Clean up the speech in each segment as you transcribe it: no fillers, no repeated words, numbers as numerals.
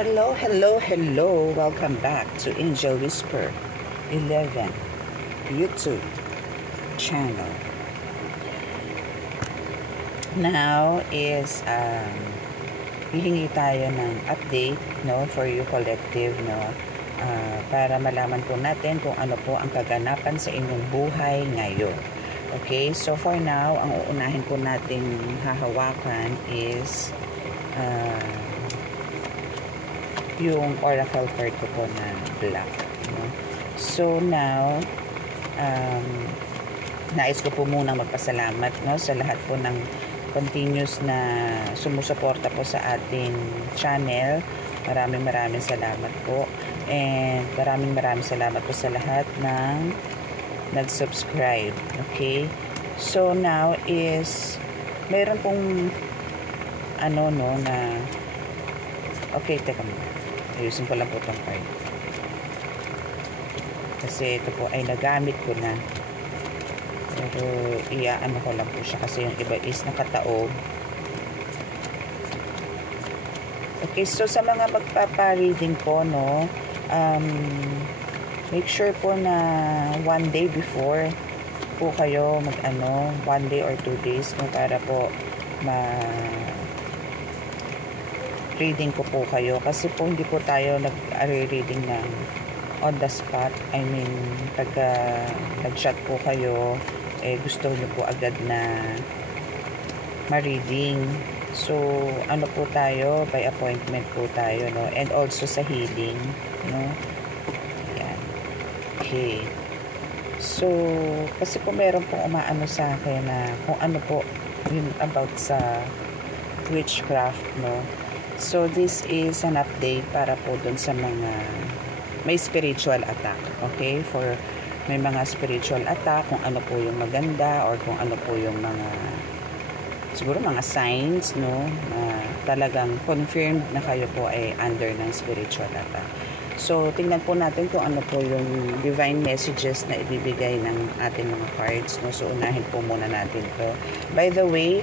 Hello, hello, hello. Welcome back to Angel Whisper 11 YouTube channel. Now is hihingi tayo ng update, no, for you collective, no, para malaman po natin kung ano po ang kaganapan sa inyong buhay ngayon. Okay, so for now, ang uunahin po natin hahawakan is yung oracle card ko po na black, no? So now nais ko po munang magpasalamat, no, sa lahat po ng continuous na sumusuporta po sa ating channel. Maraming salamat po, and maraming salamat po sa lahat ng nag-subscribe. Okay, so now is meron pong ano, no, na okay, teka muna, ayusin ko lang po itong card kasi ito po ay nagamit ko na, pero iaano ko lang po siya kasi yung iba is nakataob. Okay, so sa mga magpapa-reading po, no, make sure po na one day before po kayo mag-ano, 1 day or 2 days, no, para po reading ko po kayo, kasi po hindi po tayo nag-reading ng on the spot. I mean, pagka nag-chat po kayo, gusto nyo po agad na ma-reading. So, ano po tayo, by appointment po tayo, no, and also sa healing, no. Yan. Okay. So, kasi po meron pong umaano sa akin na kung ano po yun about sa witchcraft, no. So, this is an update para po dun sa mga may spiritual attack. Okay? For may mga spiritual attack, kung ano po yung maganda or kung ano po yung mga siguro mga signs, no, na talagang confirmed na kayo po ay under ng spiritual attack. So, tingnan po natin kung ano po yung divine messages na ibibigay ng ating mga cards, no. So, unahin po muna natin to. By the way,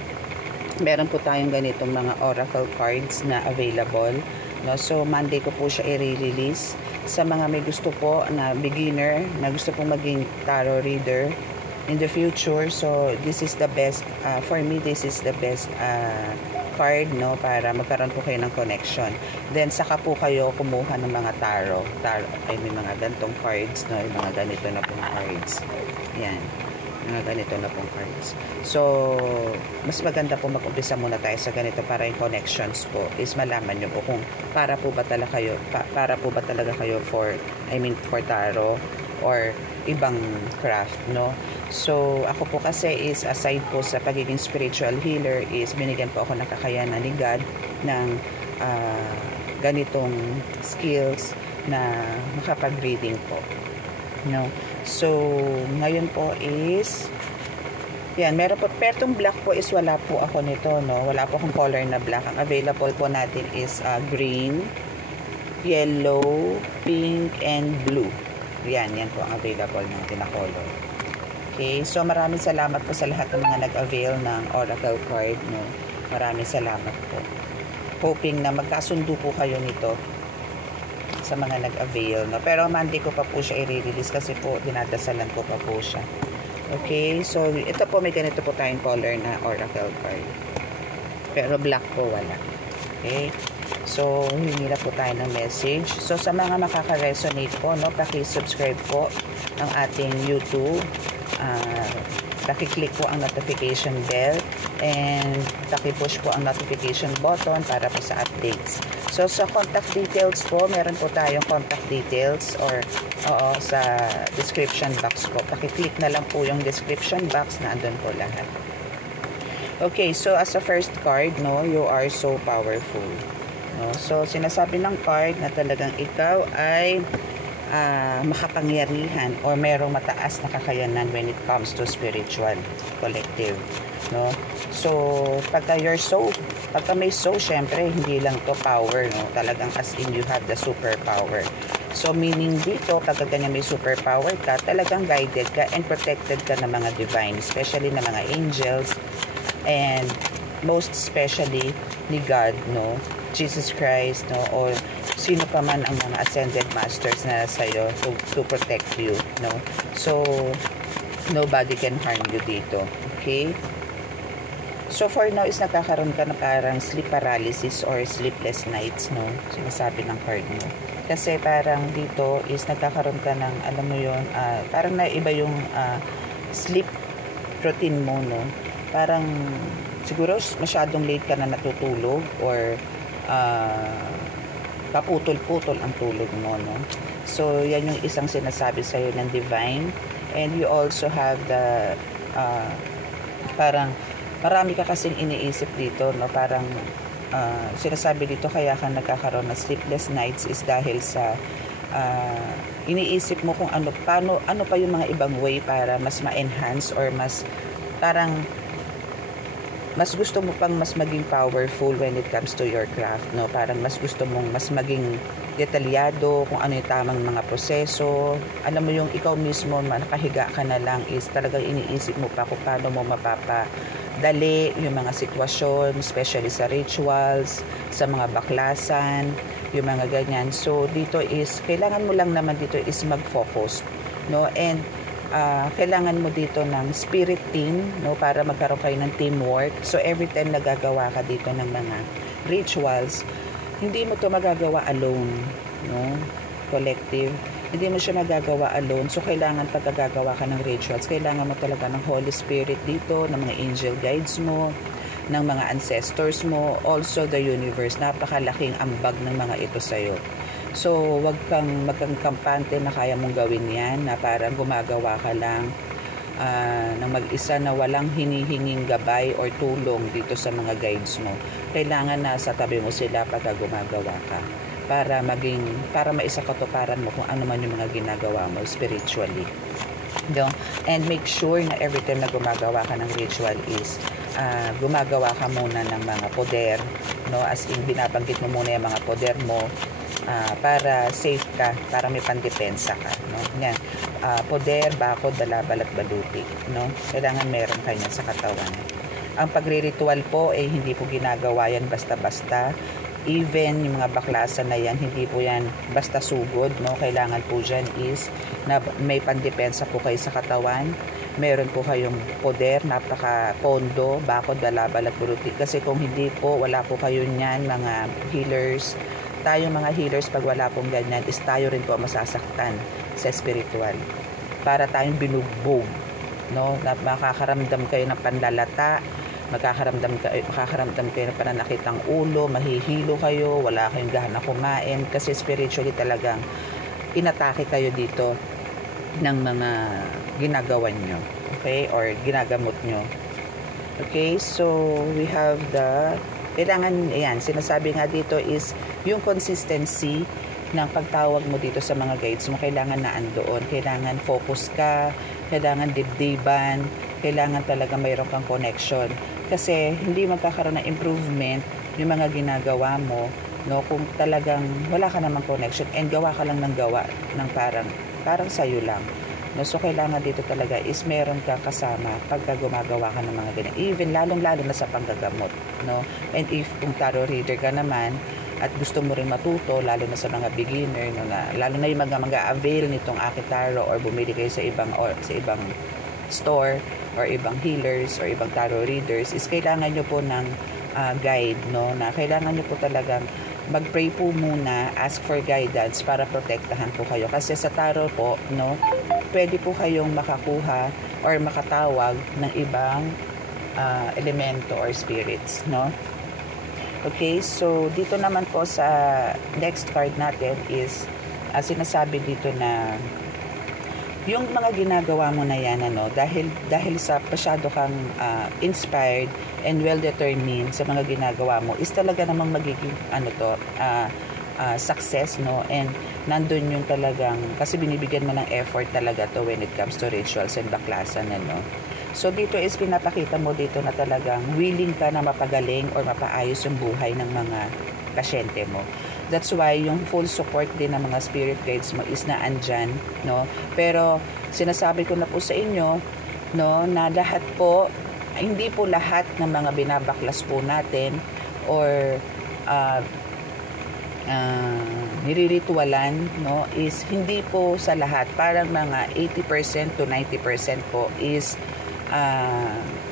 meron po tayong ganitong mga oracle cards na available, no. So, Monday ko po siya i-release sa mga may gusto po na beginner, na gusto pong maging tarot reader in the future. So, this is the best, for me, this is the best card, no, para magkaroon po kayo ng connection. Then, saka po kayo kumuha ng mga tarot, ay may mga gantong cards, no, yung mga ganito na pong cards. Yan. Mga ganito na pong cards. So, mas maganda po mag-umpisa muna tayo sa ganito para yung connections po is malaman nyo po kung para po ba talaga kayo for tarot or ibang craft, no. So, ako po kasi is aside po sa pagiging spiritual healer is binigyan po ako ng kakayanan ni God ng ganitong skills na makapag-reading po, no. So, ngayon po is yan, meron po, pero itong black po is wala po ako nito, no. Wala po akong color na black. Ang available po natin is green, yellow, pink, and blue. Yan po ang available natin na color. Okay, so maraming salamat po sa lahat ng mga nag-avail ng oracle card, no. Maraming salamat po. Hoping na magkasundo po kayo nito sa mga nag-avail, no. Pero Monday ko pa po siya i-release kasi po dinadasalan ko pa po siya. Okay, so ito po, may ganito po tayong color na oracle card, pero black po wala. Okay, so hingi na po tayo ng message. So sa mga makaka-resonate po, no, paki-subscribe po ang ating YouTube, paki-click po ang notification bell, and paki-push po ang notification button para po sa updates. So sa contact details po, meron po tayong contact details or sa description box po. Paki-click na lang po yung description box, na andun po lahat. Okay, so as a first card, no, you are so powerful, no. So sinasabi ng card na talagang ikaw ay makapangyarihan or merong mataas na kakayanan when it comes to spiritual collective, no. So pagka may soul, syempre hindi lang to power, no, talagang as in you have the superpower. So meaning dito, pagka ganyan may superpower ka, talagang guided ka and protected ka ng mga divine, especially ng mga angels, and most especially ni God, no. Jesus Christ, no, o sino pa man ang mga ascended masters na sa'yo to protect you, no. So, nobody can harm you dito. Okay? So, for now is nagkakaroon ka na parang sleep paralysis or sleepless nights, no? Sinasabi ng card mo. Kasi parang dito is nagkakaroon ka ng, alam mo yun, parang naiba yung sleep routine mo, no? Parang, siguro masyadong late ka na natutulog or paputol-putol ang tulog mo, no? So, yan yung isang sinasabi sa'yo ng divine. And you also have the, parang, marami ka kasing iniisip dito, no? Parang, sinasabi dito, kaya ka nagkakaroon ng sleepless nights is dahil sa, iniisip mo kung ano pa yung mga ibang way para mas ma-enhance or mas, parang, mas gusto mo pang mas maging powerful when it comes to your craft, no? Parang mas gusto mong mas maging detalyado kung ano yung tamang mga proseso. Alam mo yung ikaw mismo, nakahiga ka na lang is talagang iniisip mo pa kung paano mo mapapadali yung mga sitwasyon, especially sa rituals, sa mga baklasan, yung mga ganyan. So, dito is, kailangan mo lang naman dito is mag-focus, no? And kailangan mo dito ng spirit team, no, para magkaroon kayo ng teamwork. So every time nagagawa ka dito ng mga rituals, hindi mo to magagawa alone, no, collective, hindi mo siya magagawa alone. So kailangan pag gagawa ka ng rituals, kailangan mo talaga ng Holy Spirit dito, ng mga angel guides mo, ng mga ancestors mo, also the universe. Napakalaking ambag ng mga ito sa'yo. So, wag kang magkakampante na kaya mong gawin yan, na parang gumagawa ka lang ng mag-isa na walang hinihinging gabay or tulong dito sa mga guides mo. Kailangan na sa tabi mo sila pagka gumagawa ka para maisakatuparan mo kung ano man yung mga ginagawa mo spiritually. No? And make sure na every time na gumagawa ka ng ritual is gumagawa ka muna ng mga poder, no? As in, binabanggit mo muna yung mga poder mo para safe ka, para may pandepensa ka, no? Yan. Poder, bakod, balabal at baluti, no? Kailangan meron ka yan sa katawan. Ang pagre-ritual po hindi po ginagawa yan basta-basta. Even yung mga baklasan na yan, hindi po yan basta sugod, no? Kailangan po dyan is na may pandepensa po kayo sa katawan. Meron po kayong poder, napaka-pondo, bakod, balabal at baluti. Kasi kung hindi po, wala po kayo niyan, mga healers. Tayo mga healers, pag wala pong ganyan, is tayo rin po masasaktan sa spiritual. Para tayong binugbog, no? Na makakaramdam kayo ng panlalata, makakaramdam kayo ng pananakit ng ulo, mahihilo kayo, wala kayong gana kumain, kasi spiritually talagang inatake kayo dito ng mga ginagawa nyo, okay? Or ginagamot nyo. Okay, so we have kailangan, ayan, sinasabi nga dito is yung consistency ng pagtawag mo dito sa mga guides mo, kailangan na andoon, kailangan focus ka, kailangan dibdiban, kailangan talaga mayroon kang connection. Kasi hindi magkakaroon ng improvement yung mga ginagawa mo, no, kung talagang wala ka namang connection and gawa ka lang ng gawa ng parang sa'yo lang. No, so kailangan dito talaga is meron ka kasama pagka gumagawa ka ng mga ganyan. Even lalong-lalo na sa panggagamot, no? And if kung tarot reader ka naman at gusto mo rin matuto, lalo na sa mga beginner, no, lalo na yung mag-avail nitong Akitaro or bumili kayo sa ibang store or ibang healers or ibang tarot readers, is kailangan nyo po ng guide, no, na kailangan nyo po talagang mag-pray po muna, ask for guidance para protektahan po kayo. Kasi sa tarot po, no, pwede po kayong makakuha or makatawag ng ibang elemento or spirits, no? Okay, so dito naman po sa next card natin is sinasabi dito na yung mga ginagawa mo na yan, ano, dahil sa pasyado kang inspired and well-determined sa mga ginagawa mo, is talaga namang magiging success, no? And nandun yung talagang, kasi binibigyan mo ng effort talaga to when it comes to rituals and baklasan, ano. So dito is pinapakita mo dito na talagang willing ka na mapagaling or mapaayos yung buhay ng mga pasyente mo. That's why yung full support din ng mga spirit guides mo is na andyan, no? Pero sinasabi ko na po sa inyo, no, na lahat po, hindi po lahat ng mga binabaklas po natin or uh, niliritualan, no, is hindi po sa lahat, parang mga 80% to 90% po is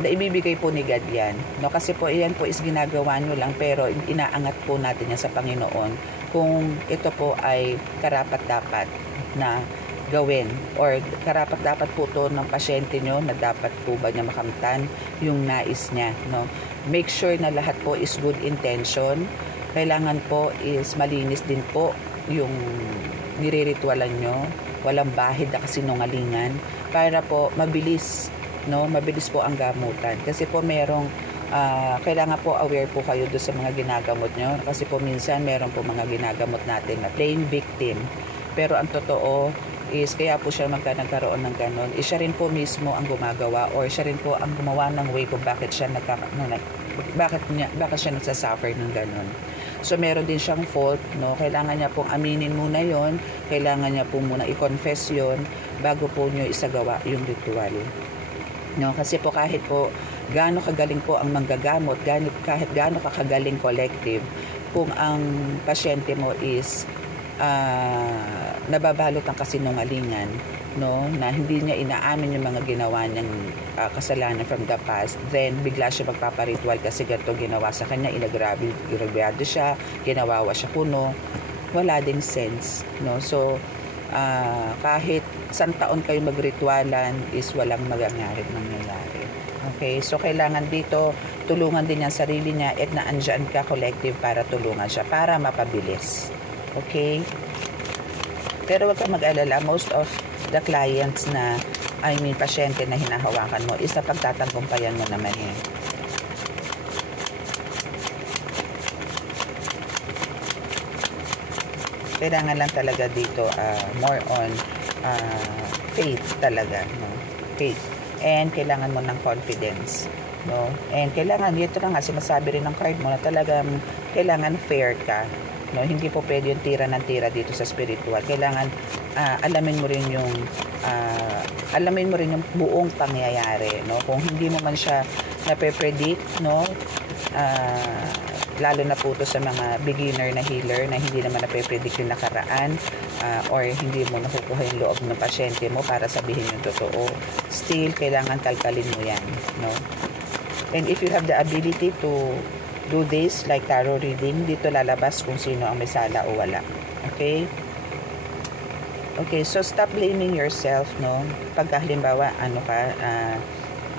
naibibigay po ni God yan, no? Kasi po iyan po is ginagawa nyo lang, pero inaangat po natin yan sa Panginoon kung ito po ay karapat-dapat na gawin, or karapat-dapat po to ng pasyente nyo, na dapat po ba niya makamtan yung nais niya, no? Make sure na lahat po is good intention. Kailangan po is malinis din po yung nireritualan nyo, walang bahid na kasinungalingan, para po mabilis, no, mabilis po ang gamutan. Kasi po merong kailangan po aware po kayo doon sa mga ginagamot nyo, kasi po minsan meron po mga ginagamot natin na playing victim, pero ang totoo is kaya po siya nagkaroon ng ganon, is siya rin po mismo ang gumagawa, or siya rin po ang gumawa ng way kung bakit siya bakit siya nagsasuffer ng ganon. So meron din siyang fault, no? Kailangan niya pong aminin muna yon, kailangan niya po muna i-confess yon bago po niyo isagawa yung ritual, no? Kasi po kahit po gaano kagaling po ang manggagamot, kahit gaano kakagaling collective, kung ang pasyente mo is nababalot ng kasinungalingan, no, na hindi niya inaamin yung mga ginawa niyang kasalanan from the past, then bigla siya magpaparitual kasi ganito ginawa sa kanya, inagrabyado siya, ginawawa siya kuno, wala ding sense, no? So kahit isang taon kayo magritualan is walang mangyayari. Okay, so kailangan dito tulungan din yung sarili niya, at naandyan ka collective para tulungan siya, para mapabilis. Okay, pero wag kang mag-alala, most of the clients na, pasyente na hinahawakan mo is na pagtatagumpayan mo naman eh. Kailangan lang talaga dito more on faith talaga, no? Faith. And kailangan mo ng confidence, no? And kailangan, ito na nga sinasabi rin ng card mo, na talagang kailangan fair ka, no? Hindi po pwede yung tira ng tira dito sa spiritual. Kailangan alamin mo rin yung buong pangyayari, no? Kung hindi mo man siya nape-predict, no, lalo na po to sa mga beginner na healer na hindi naman nape-predict yung nakaraan, or hindi mo nakukuha yung loob ng pasyente mo para sabihin yung totoo, still kailangan kalkalin mo yan, no? And if you have the ability to do this like tarot reading, dito lalabas kung sino ang may sala o wala. Okay? Okay, so stop blaming yourself, no? Pagka halimbawa,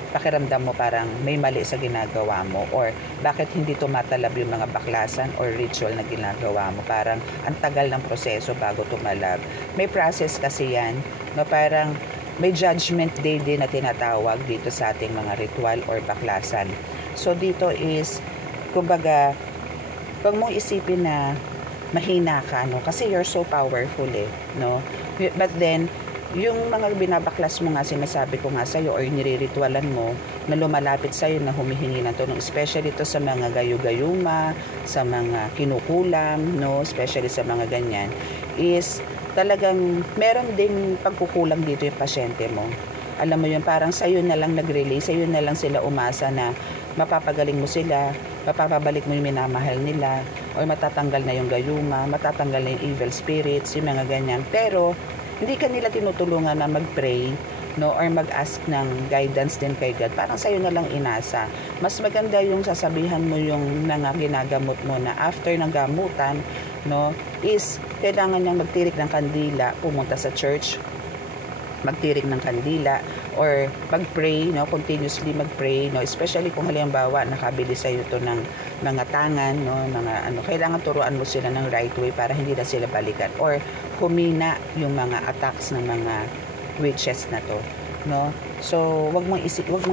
pakiramdam mo parang may mali sa ginagawa mo, or bakit hindi tumatalab yung mga baklasan or ritual na ginagawa mo, parang ang tagal ng proseso bago tumalab. May process kasi yan, no? Parang may judgment day din na tinatawag dito sa ating mga ritual or baklasan. So dito is, kumbaga, huwag mong isipin na mahina ka, no? Kasi you're so powerful eh, no? But then, yung mga binabaklas mo nga, sinasabi ko nga sa'yo, or nire-ritualan mo, na lumalapit sa'yo, na humihingi ng tulong, especially ito sa mga gayo-gayuma, sa mga kinukulam, no? Especially sa mga ganyan, is talagang meron ding pagkukulang dito yung pasyente mo. Alam mo yun, parang sa'yo na lang nag-relay, sa'yo na lang sila umasa na mapapagaling mo sila, mapapabalik mo yung minamahal nila, or matatanggal na yung gayuma, matatanggal na yung evil spirits, yung mga ganyan. Pero hindi ka nila tinutulungan na mag-pray, no, or mag-ask ng guidance din kay God. Parang sa'yo na lang inasa. Mas maganda yung sasabihan mo yung mga ginagamot mo na after ng gamutan, no, is kailangan niyang magtirik ng kandila, pumunta sa church, magtirik ng kandila, or mag-pray, no, continuously mag-pray, no, especially kung halimbawa nakabili sa iyo to ng mga tangan, no, mga kailangan turuan mo sila ng right way para hindi na sila balikan, or humina yung mga attacks ng mga witches na to, no. So wag mong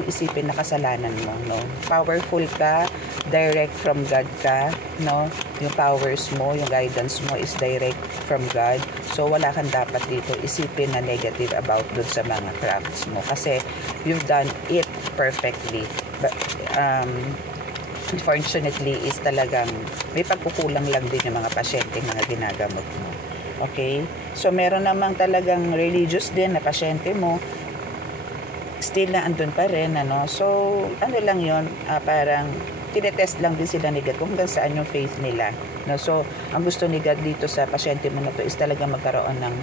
isipin na kasalanan mo, no. Powerful ka, direct from God ka, no. Yung powers mo, yung guidance mo is direct from God. So wala kang dapat dito isipin na negative about dun sa mga crafts mo, kasi you've done it perfectly. But unfortunately is talagang may pagkukulang lang din yung mga pasyente mga ginagamot mo. Okay? So meron namang talagang religious din na pasyente mo, still na andun pa rin, ano. So ano lang yon, parang tinetest lang din sila ni God kung hanggang saan yung faith nila. No? So, ang gusto ni God dito sa pasyente mo na to is talaga magkaroon ng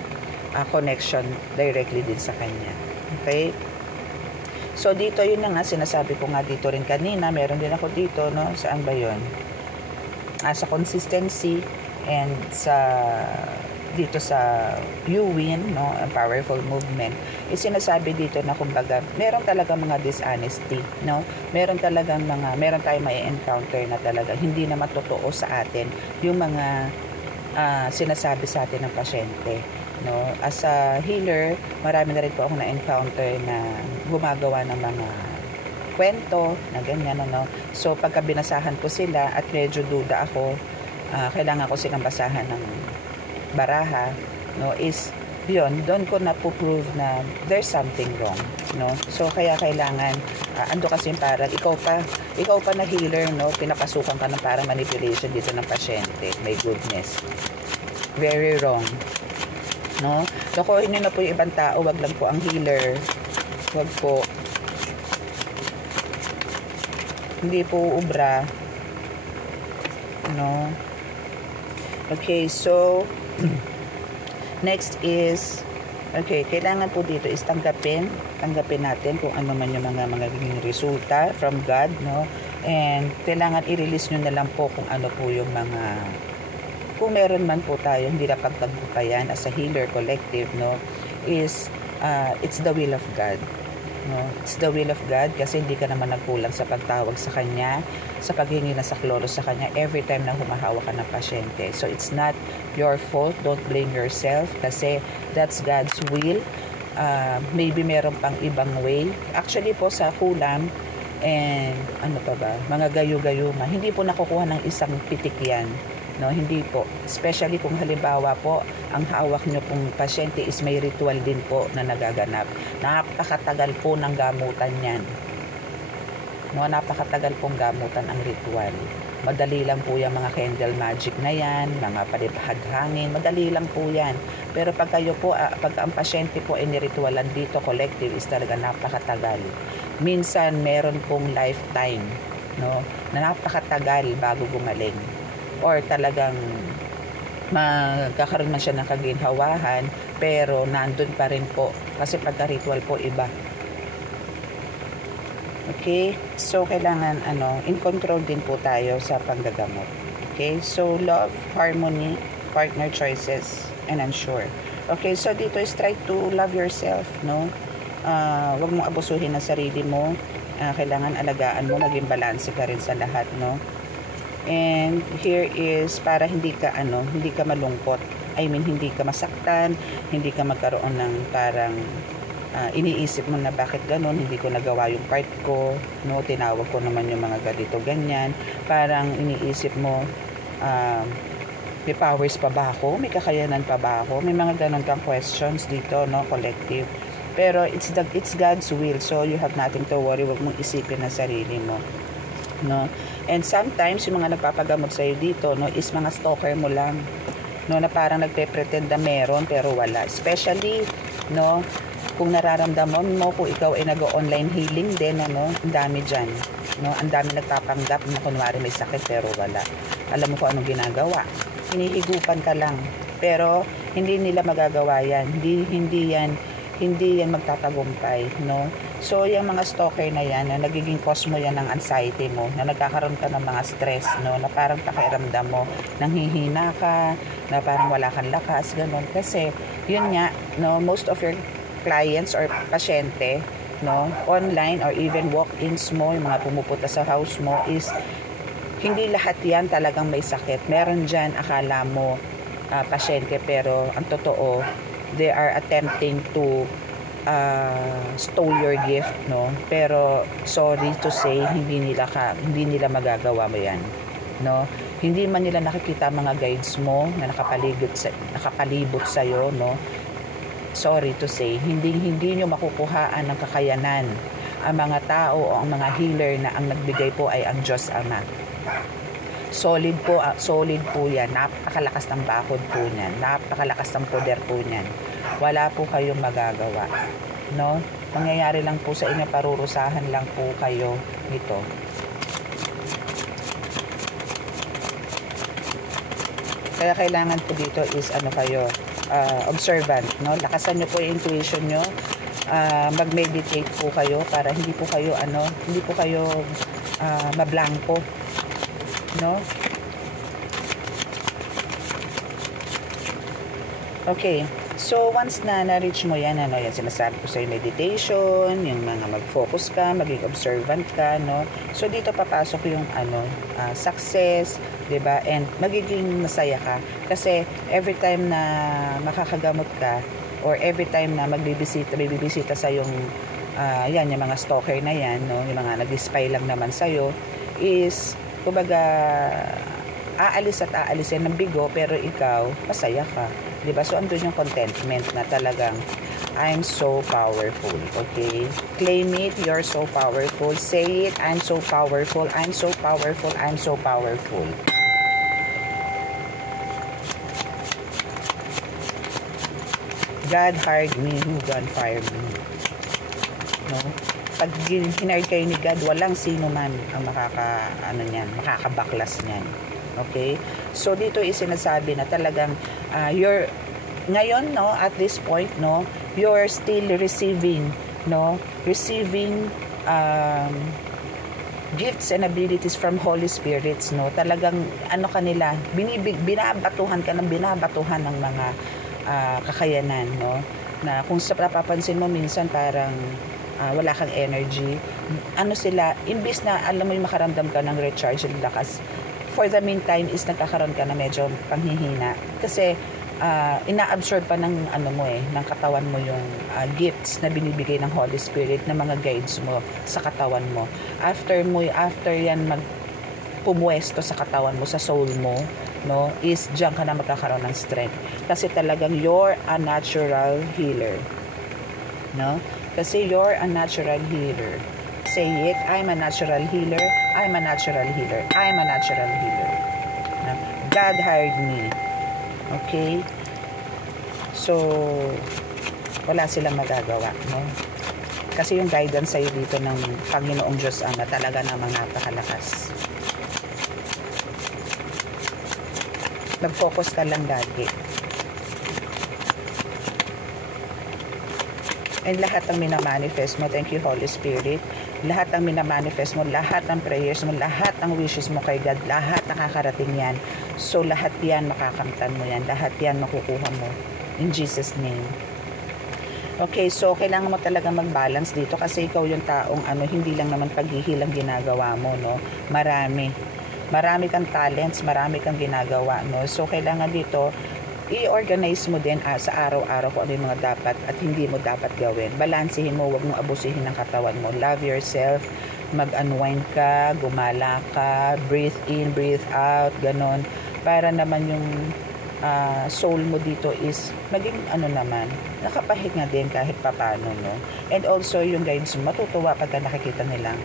connection directly din sa kanya. Okay? So, dito yun na nga, sinasabi ko nga dito rin kanina, meron din ako dito, no? Saan ba yun? Sa consistency and dito sa you win, no, a powerful movement, is sinasabi dito na kumbaga meron talaga mga dishonesty, no, meron tayong may encounter na talaga hindi na matotoo sa atin yung mga sinasabi sa atin ng pasyente, no. As a healer, marami na rin po ako na encounter na gumagawa ng mga kwento na ganyan, no. So pagka binasahan ko sila at medyo duda ako, kailangan ko silang basahan ng baraha, no, is yun, doon ko na prove na there's something wrong, no. So kaya kailangan ando kasi parang ikaw pa na healer, no, pinapasukan ka ng parang manipulation dito ng pasyente. My goodness, very wrong, no. Lokohin nyo na po yung ibang tao, wag lang po ang healer, wag po, hindi po ubra, no. Okay, so next is, okay, kailangan po dito is tanggapin natin kung ano man yung mga magiging resulta from God, no? And kailangan i-release nyo na lang po kung ano po yung mga, kung meron man po tayo hindi na pagtagumpayan as a healer collective, no? Is it's the will of God, no? It's the will of God kasi hindi ka naman nagkulang sa pagtawag sa Kanya, sa paghingi ng saklolo sa Kanya every time na humahawak ka ng pasyente. So it's not your fault, don't blame yourself kasi that's God's will. Maybe meron pang ibang way. Actually po sa kulam and ano pa ba, mga gayo-gayuma, hindi po nakukuha ng isang pitik yan, no, hindi po. Especially kung halimbawa po ang hawak nyo pong pasyente is may ritual din po na nagaganap. Napakatagal po ng gamutan yan, no, napakatagal pong gamutan ang ritual. Madali lang po yung mga candle magic na yan, mga palipad hangin, madali lang po yan. Pero pag kayo po, pag ang pasyente po ay niritualan dito collective is talaga napakatagal. Minsan meron pong lifetime, no, na napakatagal bago gumaling. Or talagang magkakaroon man siya ng kaginhawahan, pero nandun pa rin po. Kasi pagka-ritual po iba. Okay? So, kailangan, in control din po tayo sa panggagamot. Okay? So, love, harmony, partner choices, and unsure. Okay? So, dito is try to love yourself, no? Huwag mong abusuhin ang sarili mo. Kailangan alagaan mo, maging balanse ka rin sa lahat, no? And here is para hindi ka malungkot. I mean, hindi ka masaktan, hindi ka magkaroon ng parang iniisip mo na bakit ganun, hindi ko nagawa yung part ko, no, tinawag ko naman yung mga ganito ganyan, parang iniisip mo may powers pa ba ako, may kakayanan pa ba ako, may mga ganun kang questions dito, no, collective. Pero it's God's will, so you have nothing to worry. Wag mong isipin na sarili mo, no. And sometimes yung mga nagpapagamot sa iyo dito, no, is mga stalker mo lang, no, na parang nagpe-pretend na meron pero wala. Especially, no, kung nararamdaman mo kung ikaw ay nag-online healing din, ano, ang dami dyan, no, ang dami nagpapanggap na kunwari may sakit pero wala. Alam mo kung anong ginagawa, hinihigupan ka lang, pero hindi nila magagawa yan, hindi yan magtatagumpay, no. So yung mga stalker na yan, na nagiging cause mo yan ng anxiety mo, na nagkakaroon ka ng mga stress, no, na parang pakiramdam mo nanghihina ka, na parang wala kang lakas, ganun. Kasi yun nga, no, most of your clients or pasyente, no, online or even walk-ins mo, yung mga pumupunta sa house mo, is hindi lahat yan talagang may sakit. Meron dyan akala mo pasyente, pero ang totoo, they are attempting to stole your gift, no. Pero sorry to say, hindi nila magagawa mo yan, no. Hindi man nila nakikita mga guides mo na nakapalibot sa iyo, no. Sorry to say, hindi nyo makukuhaan ng kakayanan ang mga tao o ang mga healer na ang nagbigay po ay ang Diyos Ama. Solid po yan. Napakalakas ng bakod po niyan. Napakalakas ng poder po niyan. Wala po kayong magagawa, no? Mangyayari lang po sa inyo, parurusahan lang po kayo nito. Kaya kailangan po dito is ano kayo, observant, no? Lakasan nyo po yung intuition nyo. Mag-meditate po kayo para hindi po kayo mablangko, no? Okay. So, once na na-reach mo yan, yan sinasabi ko sa meditation, yung mga mag-focus ka, maging observant ka, no? So, dito papasok yung, success, diba? And magiging masaya ka. Kasi, every time na makakagamot ka, or every time na bibisita sa yung, yung mga stalker na yan, no? Yung mga nag-spy lang naman sa'yo, is, kumbaga, aalis at aalis yan ng bigo, pero ikaw, masaya ka. Diba? So, andun yung contentment na talagang I'm so powerful. Okay? Claim it. You're so powerful. Say it. I'm so powerful. I'm so powerful. I'm so powerful. God hired me. Who God fired me? No? Pag hinard kayo ni God, walang sino man ang makakabaklas niyan. Okay? So, dito is sinasabi na talagang ngayon, no, at this point, no, you're still receiving gifts and abilities from Holy Spirits, no. Talagang, kanila, binabatuhan ka ng mga kakayanan, no. Na kung napapansin mo, minsan parang wala kang energy. Sila, imbis na, alam mo yung makaramdam ka ng recharge ng lakas, for the meantime is nagkakaroon ka na medyo panghihina kasi ina-absorb pa ng ng katawan mo yung gifts na binibigay ng Holy Spirit na mga guides mo sa katawan mo. After yan pumuesto sa katawan mo, sa soul mo, no, is diyan ka na magkakaroon ng strength kasi talagang you're a natural healer, no, kasi you're a natural healer. Say it, I'm a natural healer. I'm a natural healer. I'm a natural healer. God hired me. Okay? So, wala silang magagawa, no? Kasi yung guidance sa'yo dito ng Panginoong Diyos Ama talaga namang napakalakas. Mag-focus ka lang lagi. And lahat ng minamanifest mo, thank you Holy Spirit, lahat ng minamanifest mo, lahat ng prayers mo, lahat ng wishes mo kay God, lahat nakakarating yan. So lahat yan makakamtan mo yan, lahat yan makukuha mo. In Jesus' name. Okay, so kailangan mo talaga mag-balance dito kasi ikaw yung taong hindi lang naman paghihilang ginagawa mo, no? Marami kang talents, marami kang ginagawa, no? So kailangan dito i-organize mo din sa araw-araw kung ano yung mga dapat at hindi mo dapat gawin. Balansehin mo, huwag mong abusihin ang katawan mo. Love yourself, mag-unwind ka, gumala ka, breathe in, breathe out, ganon. Para naman yung soul mo dito is maging nakapahinga din kahit papano, no? And also yung guides mo, matutuwa pagka nakikita nilang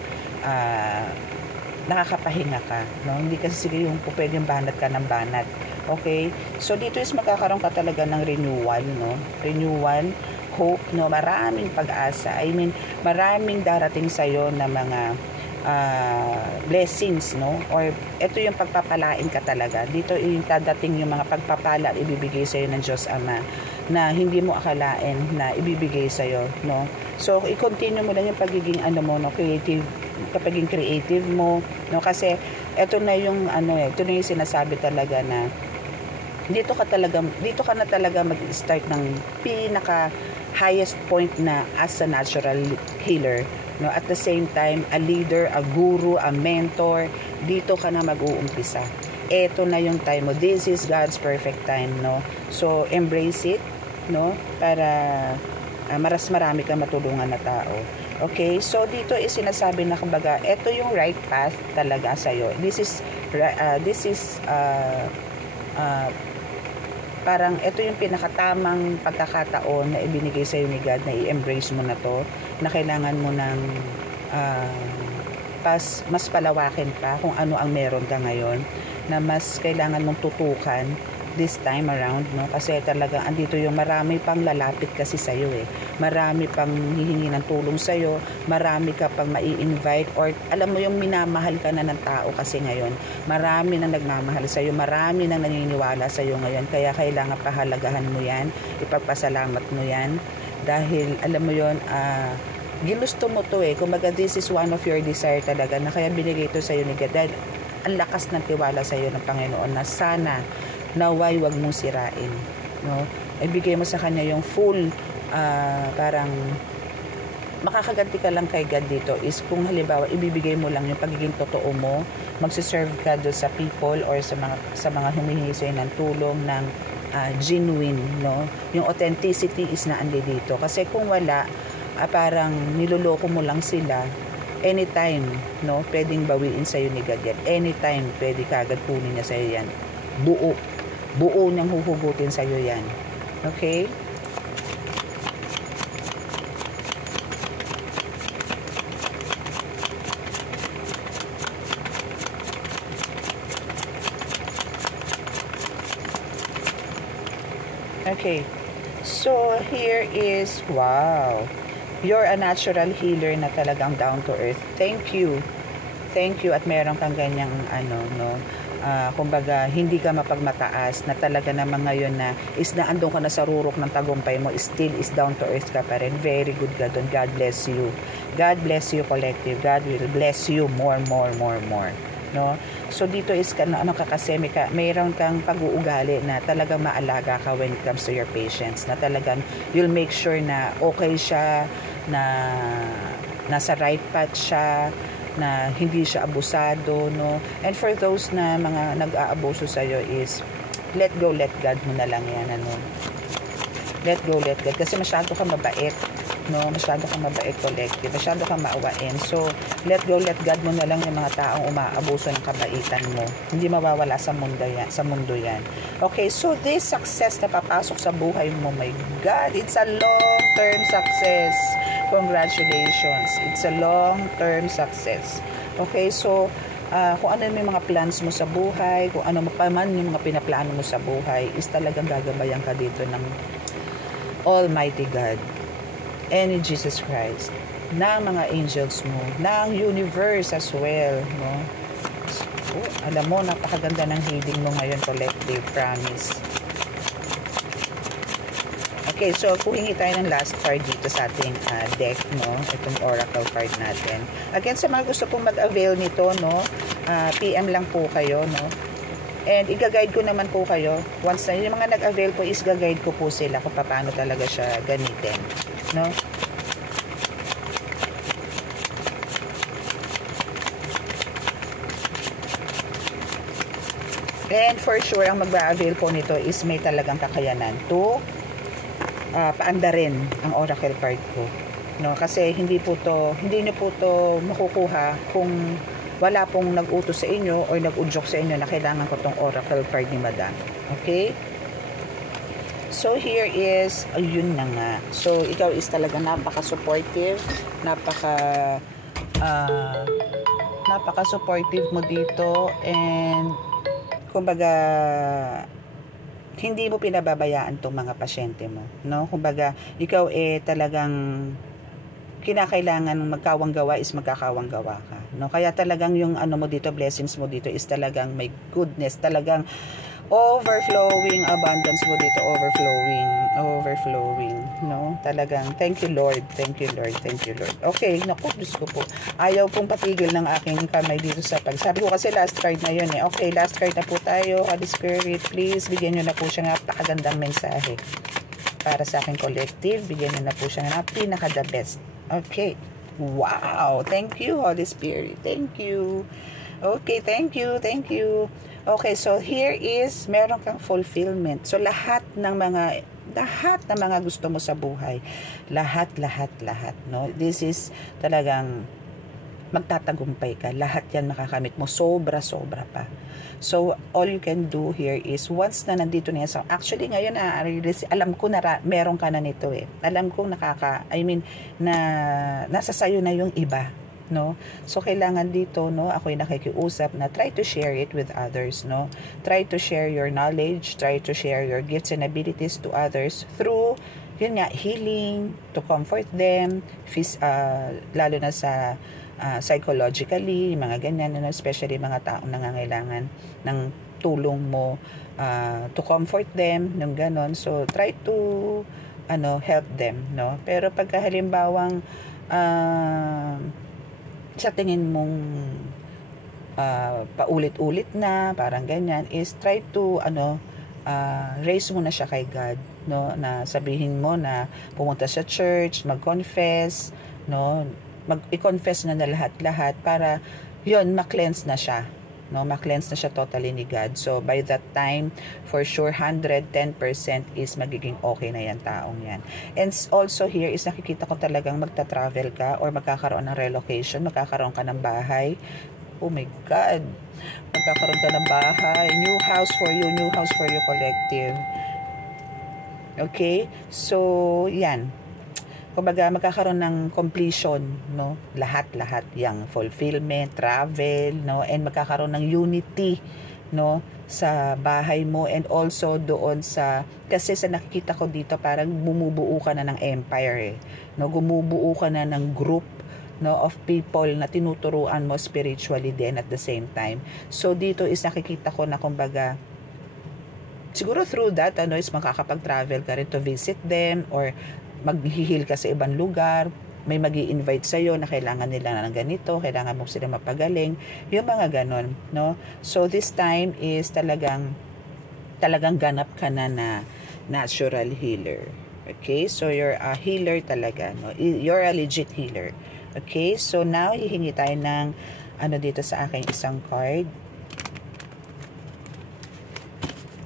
nakakapahinga ka, no? Hindi kasi sige yung pwedeng banat ka ng banat. Okay? So, dito is magkakaroon ka talaga ng renewal, no? Renewal, hope, no? Maraming pag-asa. I mean, maraming darating sa'yo na mga blessings, no? Or, ito yung pagpapalain ka talaga. Dito yung dadating yung mga pagpapala ibibigay sa'yo ng Diyos Ama na hindi mo akalain na ibibigay sa'yo, no? So, i-continue mo lang yung pagiging, kapaging creative mo, no? Kasi, ito na yung, ito na yung sinasabi talaga na dito ka na talaga mag-start ng pinaka highest point na as a natural healer, no? At the same time, a leader, a guru, a mentor, dito ka na mag-uumpisa. Ito na yung time mo. This is God's perfect time, no? So, embrace it, no? Para maras marami kang matulungan na tao. Okay? So, dito is sinasabi na kumbaga, ito yung right path talaga sa'yo. This is parang ito yung pinakatamang pagkakataon na ibinigay sa iyo ni God na i-embrace mo na to, na kailangan mo ng mas palawakin pa kung ano ang meron ka ngayon, na mas kailangan mong tutukan this time around, no? Kasi talagang andito yung marami pang lalapit kasi sa'yo eh. Marami pang hihingi ng tulong sa'yo, marami ka pang mai-invite, or alam mo yung minamahal ka na ng tao kasi ngayon. Marami nang nagmamahal sa'yo, marami nang naniniwala sa'yo ngayon, kaya kailangan pahalagahan mo yan, ipagpasalamat mo yan, dahil alam mo yun, ginusto mo to eh. Kumbaga, this is one of your desire talaga, na kaya binigay ito sa'yo ni God, dahil ang lakas ng tiwala sa'yo ng Panginoon na sana naway wag mong sirain, no? Ibigay mo sa kanya yung full, parang makakaganti ka lang kay God dito is kung halimbawa ibibigay mo lang yung pagiging totoo mo, magsiserve ka doon sa people or sa mga humihingi sa'yo ng tulong ng genuine, no? Yung authenticity is na andi dito, kasi kung wala, parang niloloko mo lang sila. Anytime, no, pwedeng bawiin sa'yo ni God yan. Anytime, pwede kagad kunin niya sa'yo yan. Buo niyang huhugutin sa'yo yan. Okay? Okay. So, here is, wow. You're a natural healer na talagang down to earth. Thank you. Thank you at meron kang ganyang no, kumbaga hindi ka mapagmataas, na talaga naman ngayon na is na andun ka na sa rurok ng tagumpay mo, still is down to earth ka pa rin. Very good ka doon. God bless you. God bless you, collective. God will bless you more. No? So dito is ano ka kasi mayroon kang pag-uugali na talagang maalaga ka when it comes to your patients, na talagang you'll make sure na okay siya, na nasa right path siya, na hindi siya abusado, no? And for those na mga nag-aabuso sa'yo is let go, let God mo na lang yan, ano? Let go, let God. Kasi masyado ka mabait, no? Masyado ka mabait, collective. Masyado ka maawain. So, let go, let God mo na lang yung mga taong umaabuso ng kabaitan mo. Hindi mawawala sa mundo yan. Okay, so this success na papasok sa buhay mo, my God, it's a long-term success. Congratulations. It's a long-term success. Okay, so, kung ano yung mga plans mo sa buhay, kung ano pa man yung mga pinaplano mo sa buhay, is talagang gagabayan ka dito ng Almighty God and Jesus Christ, ng mga angels mo, ng universe as well, no? So, alam mo, napakaganda ng healing mo ngayon, collective, promise. Okay, so kuhingi tayo ng last card dito sa ating deck, no? Itong oracle card natin. Again, sa mga gusto pong mag-avail nito, no? PM lang po kayo, no? And i-guide ko naman po kayo. Once na yung mga nag-avail po is ga-guide ko po sila kung paano talaga siya gamitin, no? And for sure, ang mag-avail po nito is may talagang kakayanan to paandarin ang oracle card ko, no? Kasi hindi niyo po to makukuha kung wala pong nag-utos sa inyo or nag-udyok sa inyo na kailangan ko tong oracle card ni Madam. Okay? So here is, ayun na nga. So ikaw is talaga napaka-supportive, napaka-supportive mo dito, and kumbaga hindi mo pinababayaan tong mga pasyente mo, no? Kumbaga, ikaw talagang kinakailangan magkawang gawa is magkakawang gawa ka, no? Kaya talagang yung ano mo dito, blessings mo dito is talagang may goodness, talagang overflowing abundance mo dito, overflowing, no? Talagang thank you Lord. Okay, naku, Diyos ko po, ayaw pong patigil ng aking kamay dito sa sabi ko kasi last card na yun Okay, last card na po tayo. Holy Spirit, please bigyan nyo na po siya ng napakagandang mensahe para sa aking collective. Bigyan nyo na po siya ng pinaka the best. Okay, wow, thank you Holy Spirit, thank you. Okay, thank you. Okay, so here is, meron kang fulfillment. So, lahat ng mga gusto mo sa buhay, lahat, no? This is talagang magtatagumpay ka. Lahat yan makakamit mo. Sobra pa. So, all you can do here is, once na nandito niya, so actually ngayon, alam ko na meron ka na nito Alam ko na nasa sayo na yung iba. no? So kailangan dito, no, ako'y nakikiusap na try to share it with others, no? Try to share your knowledge, try to share your gifts and abilities to others through, yun nga, healing, to comfort them, lalo na sa psychologically, mga ganyan, no? Especially mga taong nangangailangan ng tulong mo, to comfort them, ng ganon. So try to help them, no? Pero pagka halimbawang sa tingin mong paulit-ulit na, parang ganyan, is try to raise mo na siya kay God, no? Na sabihin mo na pumunta sa church, mag-confess, no? I-confess na lahat-lahat para yon ma-cleanse na siya, no? Ma-cleanse na siya totally ni God. So by that time, for sure 110% is magiging okay na yan taong yan. And also here is nakikita ko talagang magta-travel ka or magkakaroon ng relocation, magkakaroon ka ng bahay. Oh my God, magkakaroon ka ng bahay, new house for you collective. Okay, so yan, kumbaga magkakaroon ng completion, no? Lahat yang fulfillment, travel, no? And magkakaroon ng unity, no? Sa bahay mo and also doon kasi sa nakikita ko dito parang bumubuo ka na ng empire, no? Gumubuo ka na ng group, no, of people na tinuturuan mo spiritually din at the same time. So dito is nakikita ko na kumbaga siguro through that is makakapag-travel ka rin to visit them or maghihil ka sa ibang lugar, may magi-invite sa'yo na kailangan nila ng ganito, kailangan mo sila mapagaling, yung mga ganon, no? So this time is talagang ganap ka na natural healer. Okay? So you're a healer talaga, no? You're a legit healer. Okay? So now hihingi tayo ng dito sa aking isang card.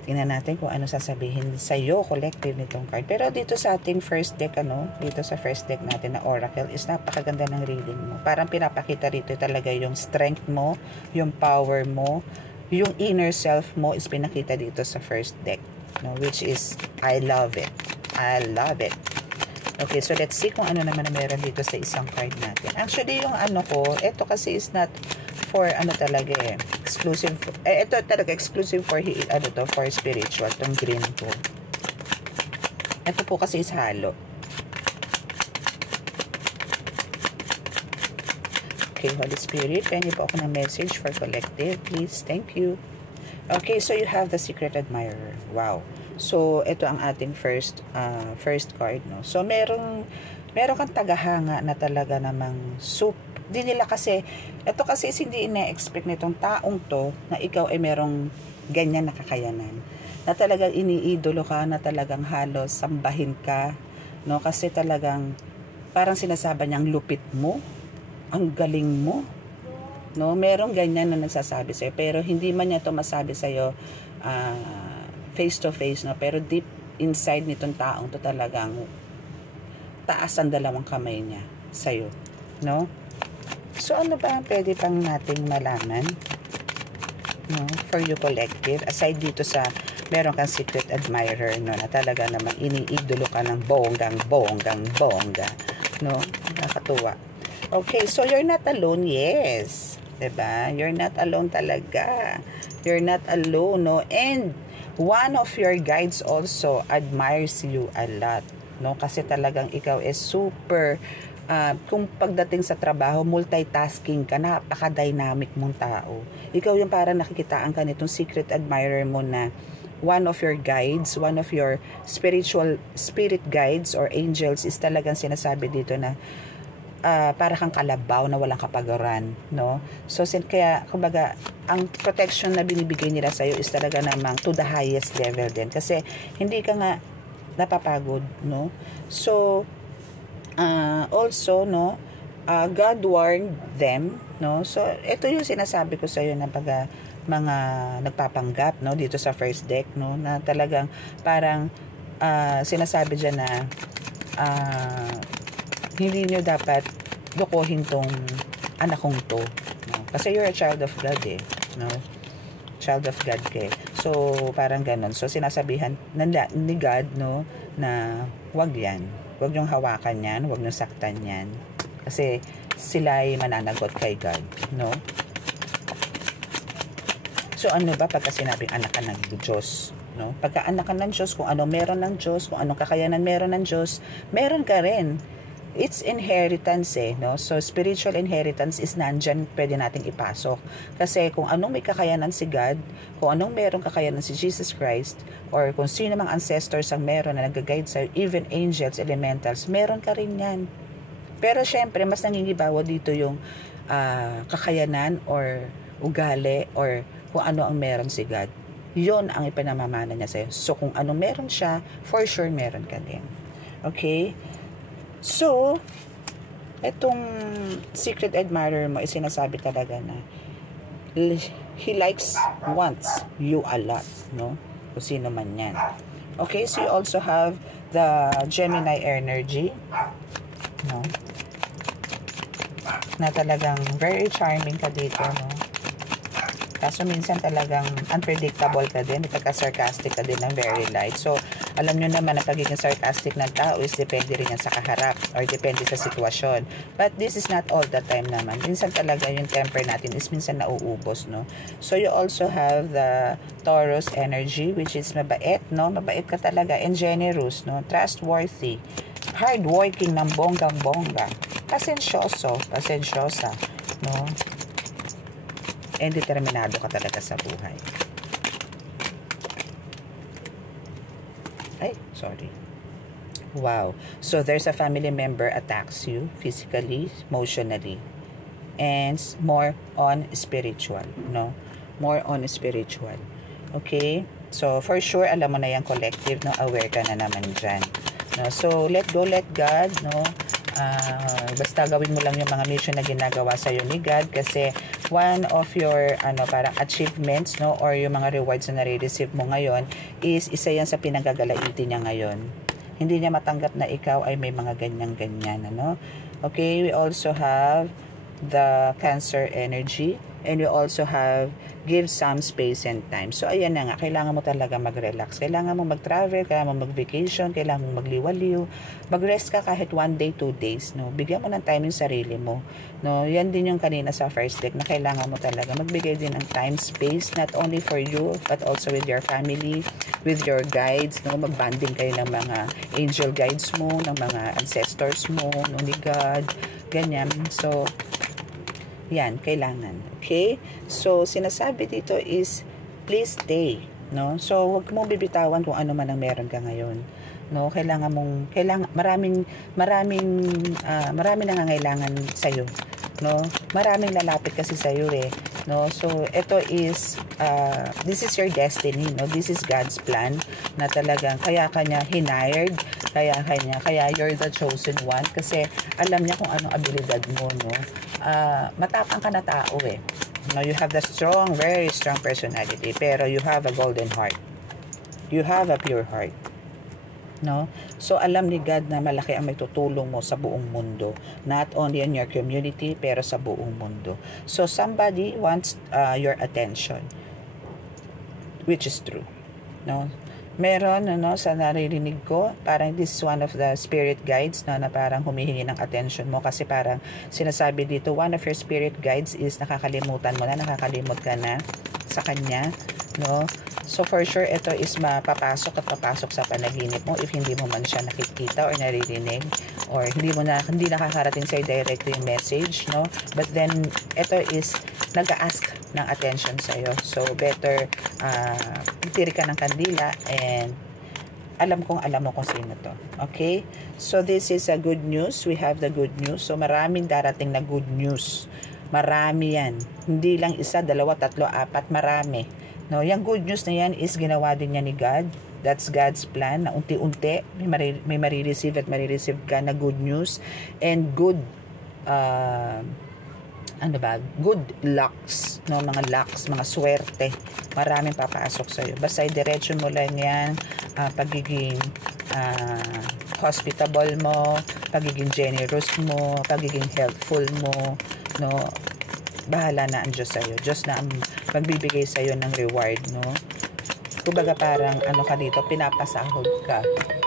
Tingnan natin kung ano sasabihin sa'yo, collective, nitong card. Pero dito sa ating first deck, dito sa first deck natin na Oracle, is napakaganda ng reading mo. Parang pinapakita rito talaga yung strength mo, yung power mo, yung inner self mo is pinakita dito sa first deck. No? Which is, I love it. I love it. Okay, so let's see kung ano naman na meron dito sa isang card natin. Actually, yung ito kasi is not for talaga exclusive. Ito talaga exclusive for for spiritual, tong green ko. Ito po kasi is halo. Okay, Holy Spirit, pengi po ako ng message for collective, please. Thank you. Okay, so you have the Secret Admirer. Wow. So ito ang ating first card, no. So meron kang tagahanga na talaga namang di nila kasi, ito kasi hindi ina-expect nitong taong to na ikaw ay merong ganyan na kakayanan. Na talagang iniidolo ka, na talagang halos sambahin ka, no? Kasi talagang parang sinasabi niyang lupit mo, ang galing mo, no? Merong ganyan na nagsasabi sa'yo, pero hindi man niya to masabi sa'yo face to face, no? Pero deep inside nitong taong to talagang taas ang dalawang kamay niya sa'yo, no? So, ano ba ang pwede pang nating malaman, no, for you collective? Aside dito sa meron kang secret admirer, no, na talaga namang iniidolo ka ng bongga, no? Nakakatuwa. Okay, so you're not alone, yes. Diba? You're not alone talaga. You're not alone, no? And one of your guides also admires you a lot, no? Kasi talagang ikaw is super kung pagdating sa trabaho, multitasking ka, napaka-dynamic mong tao. Ikaw yung parang nakikitaan ka nitong secret admirer mo na one of your guides, one of your spirit guides or angels is talagang sinasabi dito na para kang kalabaw na walang kapagaran, no? So kaya kumbaga ang protection na binibigay nila sa iyo is talaga namang to the highest level din kasi hindi ka nga napapagod, no? So also, no, God warned them, no? So ito yung sinasabi ko sa iyo na mga nagpapanggap, no, dito sa first deck, no, na talagang parang sinasabi diyan na hindi nyo dapat lukuhin tong anak kong to, no? Kasi you're a child of God, no? Child of God ka. So parang ganon. So sinasabihan ni God, no, na wag yan. Huwag niyong hawakan yan, huwag niyong saktan yan. Kasi sila ay mananagot kay God, no? So ano ba pagka sinabing anak ka ng Diyos, no? Pagka anak ka ng Diyos, kung ano meron ng Diyos, kung anong kakayanan meron ng Diyos, meron ka rin. It's inheritance no? So spiritual inheritance is nandyan, pwede nating ipasok. Kasi kung anong may kakayanan si God, kung anong merong kakayanan si Jesus Christ, or kung sino mang ancestors ang meron na nag-guide sa'yo, even angels, elementals, meron ka rin yan. Pero syempre, mas nangingibawa dito yung kakayanan or ugali or kung ano ang meron si God. Yun ang ipinamamana niya sa'yo. So kung ano meron siya, for sure meron ka din. Okay? So, itong secret admirer mo, sinasabi talaga na he wants you a lot, no? Kung sino man yan. Okay, so you also have the Gemini energy, no? Na talagang very charming ka dito, no? Kaso minsan talagang unpredictable ka din, pagka-sarcastic ka din ng very light. So, alam nyo naman na pagiging sarcastic ng tao is depende rin yan sa kaharap or depende sa sitwasyon. But this is not all the time naman. Minsan talaga yung temper natin is minsan nauubos, no? So, you also have the Taurus energy, which is mabait, no? Mabait ka talaga and generous, no? Trustworthy. Hardworking ng bonggang-bongga. Pasensyosa, no? And determinado ka talaga sa buhay. Ay, sorry. Wow. So, there's a family member attacks you physically, emotionally, and more on spiritual, no? More on spiritual. Okay? So, for sure, alam mo na yung collective, no? Aware ka na naman dyan. No? So, let go, let God, no? Basta gawin mo lang yung mga mission na ginagawa sa iyo ni God, kasi one of your parang achievements, no, or yung mga rewards na nare-receive mo ngayon is isa yan sa pinagagalaitin niya ngayon. Hindi niya matanggap na ikaw ay may mga ganyan-ganyan, ano? Okay, we also have the Cancer energy, and we also have give some space and time. So ayan na nga, kailangan mo talaga mag-relax, kailangan mo mag-travel, kailangan mo mag-vacation, kailangan mo magliwaliw, mag-rest ka kahit 1 day, 2 days, no? Bigyan mo ng time yung sarili mo, no? Yan din yung kanina sa first deck na kailangan mo talaga magbigay din ng time, space, not only for you but also with your family, with your guides, no? Mag-banding kayo ng mga angel guides mo, ng mga ancestors mo, no, ni God, ganyan. So yan, kailangan. Okay? So, sinasabi dito is, please stay. No? So, huwag mong bibitawan kung ano man ang meron ka ngayon. No? Maraming nangangailangan sa'yo. No? Maraming lalapit kasi sa'yo eh. No? So, ito is, this is your destiny. No? This is God's plan na talagang, kaya kanya hired, kaya you're the chosen one kasi alam niya kung anong abilidad mo, no? Matapang ka na tao eh. No, you have the strong, very strong personality, pero you have a golden heart. You have a pure heart. No? So alam ni God na malaki ang may tutulong mo sa buong mundo, not only in your community pero sa buong mundo. So somebody wants your attention, which is true. No? Meron, sa naririnig ko, parang this is one of the spirit guides, no, na parang humihingi ng attention mo kasi parang sinasabi dito, one of your spirit guides is nakakalimot ka na sa kanya, no? So for sure, ito is mapapasok sa panaginip mo if hindi mo man siya nakikita or naririnig, or hindi nakakarating sa'yo direct yung message, no? But then, ito is nag-a-ask ng attention sa'yo. So better, tiri ka ng kandila and alam mo kung sino to. Okay? So this is a good news. We have the good news. So maraming darating na good news. Marami yan. Hindi lang isa, dalawa, tatlo, apat, marami. No, yung good news na yan is ginawa din niya ni God. That's God's plan na unti-unti may marireceive at marireceive ka na good news and good good lucks, no, mga lucks, mga swerte. Maraming papasok sa iyo. Basta diretso mo lang yan, pagiging hospitable mo, pagiging generous mo, pagiging helpful mo, no. Bahala na ang Diyos sa'yo. Diyos na ang magbibigay sa'yo ng reward, no? Kumbaga parang, ka dito, pinapasahod ka.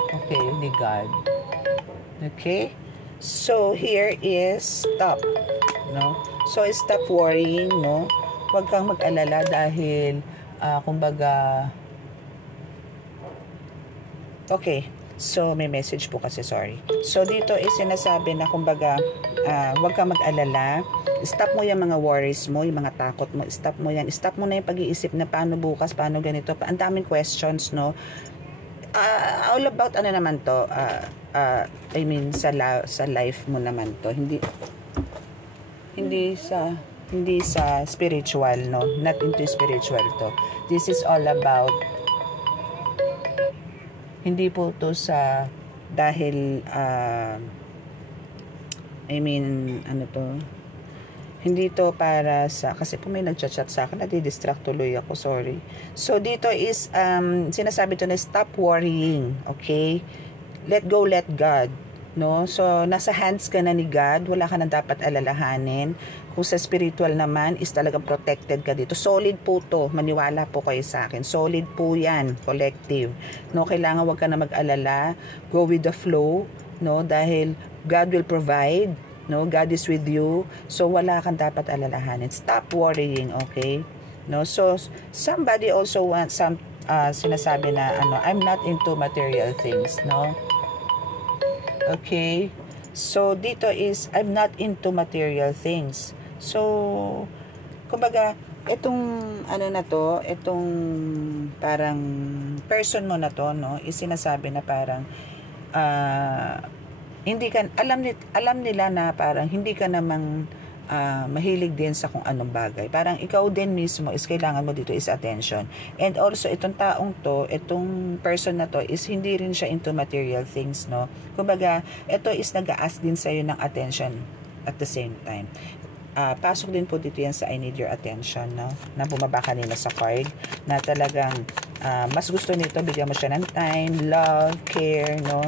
Okay, ni God. Okay? So, here is stop, no? So, stop worrying, no? Huwag kang mag-alala dahil, kumbaga, okay. So, may message po kasi, sorry. So, dito is sinasabi na, kumbaga, huwag kang mag-alala. Stop mo yung mga worries mo, yung mga takot mo. Stop mo yan. Stop mo na yung pag-iisip na paano bukas, paano ganito. Ang daming questions, no? All about, ano naman to, I mean, sa life mo naman to. Hindi sa spiritual, no? Not into spiritual to. This is all about, hindi po to sa, dahil, I mean, ano to, hindi to para sa, kasi po may nagchat-chat sa akin, nadidistract tuloy ako, sorry. So, dito is, sinasabi to na, stop worrying, okay? Let go, let God, no? So, nasa hands ka na ni God, wala ka na dapat alalahanin. Kung sa spiritual naman, is talagang protected ka dito. Solid po to, maniwala po kayo sa akin. Solid po yan, collective. No, kailangan wag ka na mag-alala, go with the flow, no? Dahil God will provide, no? God is with you. So, wala kang dapat alalahanin. Stop worrying, okay? No? So, somebody also wants some, sinasabi na, I'm not into material things, no? Okay? So, dito is, I'm not into material things. So, kumbaga, itong, itong parang person mo na to, no? Is sinasabi na parang, hindi ka, alam nila na parang hindi ka namang mahilig din sa kung anong bagay. Parang ikaw din mismo is kailangan mo dito is attention. And also, itong taong to, itong person na to is hindi rin siya into material things, no? Kumbaga, ito is nag-a-ask din sa'yo ng attention at the same time. Pasok din po dito yan sa I need your attention, no? Na bumaba kanina sa card, na talagang mas gusto nito, bigyan mo siya ng time, love, care, no?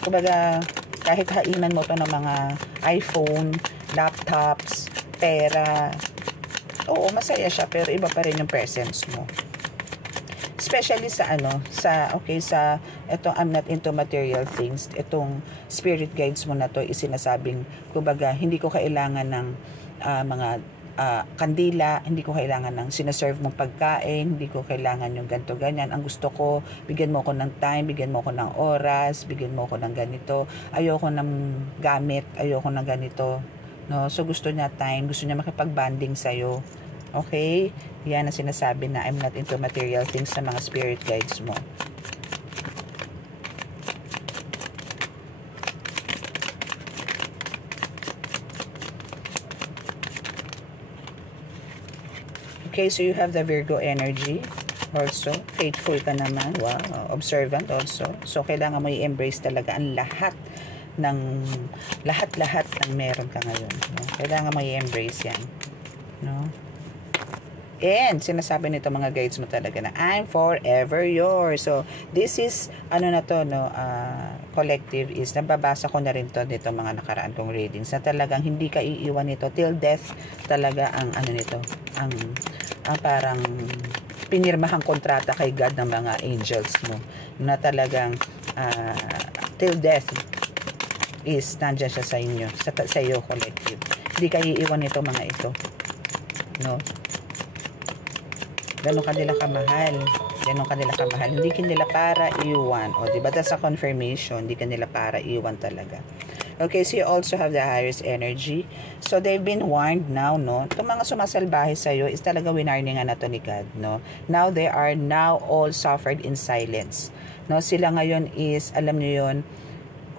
Kumbaga, kahit hainan mo to ng mga iPhone, laptops, pera, oo, masaya siya, pero iba pa rin yung presence mo. Especially sa itong I'm not into material things, itong spirit guides mo na to, isinasabing, kumbaga, hindi ko kailangan ng mga kandila, hindi ko kailangan ng sinaserve mong pagkain, hindi ko kailangan yung ganito, ganyan. Ang gusto ko, bigyan mo ko ng time, bigyan mo ko ng oras, bigyan mo ko ng ganito. Ayoko ng gamit, ayoko ng ganito. No? So, gusto niya time, gusto niya makipag-bonding sa'yo. Okay? Yan ang sinasabi na I'm not into material things sa mga spirit guides mo. Okay, so you have the Virgo energy also. Faithful ka naman. Wow. Observant also. So, kailangan mo i-embrace talaga ang lahat ng meron ka ngayon. No? Kailangan mo i-embrace yan. No? And, sinasabi nito mga guides mo talaga na, I'm forever yours. So, this is, collective is, nababasa ko na rin to dito mga nakaraan kong readings, na talagang hindi ka iiwan nito till death talaga ang ang parang pinirmahang kontrata kay God ng mga angels mo, na talagang till death is nandyan siya sa inyo, sa iyo collective. Hindi ka iiwan nito mga ito. No? Ganun kanila kamahal. Hindi kanila para iwan. O, diba? That's a confirmation. Hindi kanila para iwan talaga. Okay, so you also have the highest energy. So, they've been warned now, no? Itong mga sumasalbahe sa'yo is talaga winarningan na to ni God, no? Now, they are now all suffered in silence. No? Sila ngayon is, alam niyo yun,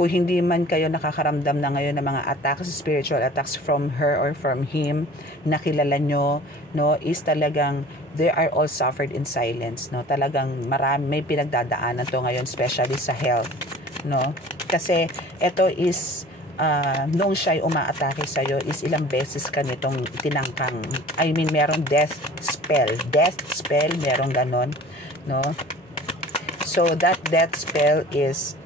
kung hindi man kayo nakakaramdam na ngayon ng mga attacks, spiritual attacks from her or from him, nakilala nyo, no, is talagang, they are all suffered in silence, no, talagang may pinagdadaanan to ngayon, especially sa health, no, kasi ito is, nung siya'y umaatake sa'yo, is ilang beses ka nitong tinangkang, merong death spell, merong ganon, no, so that death spell is,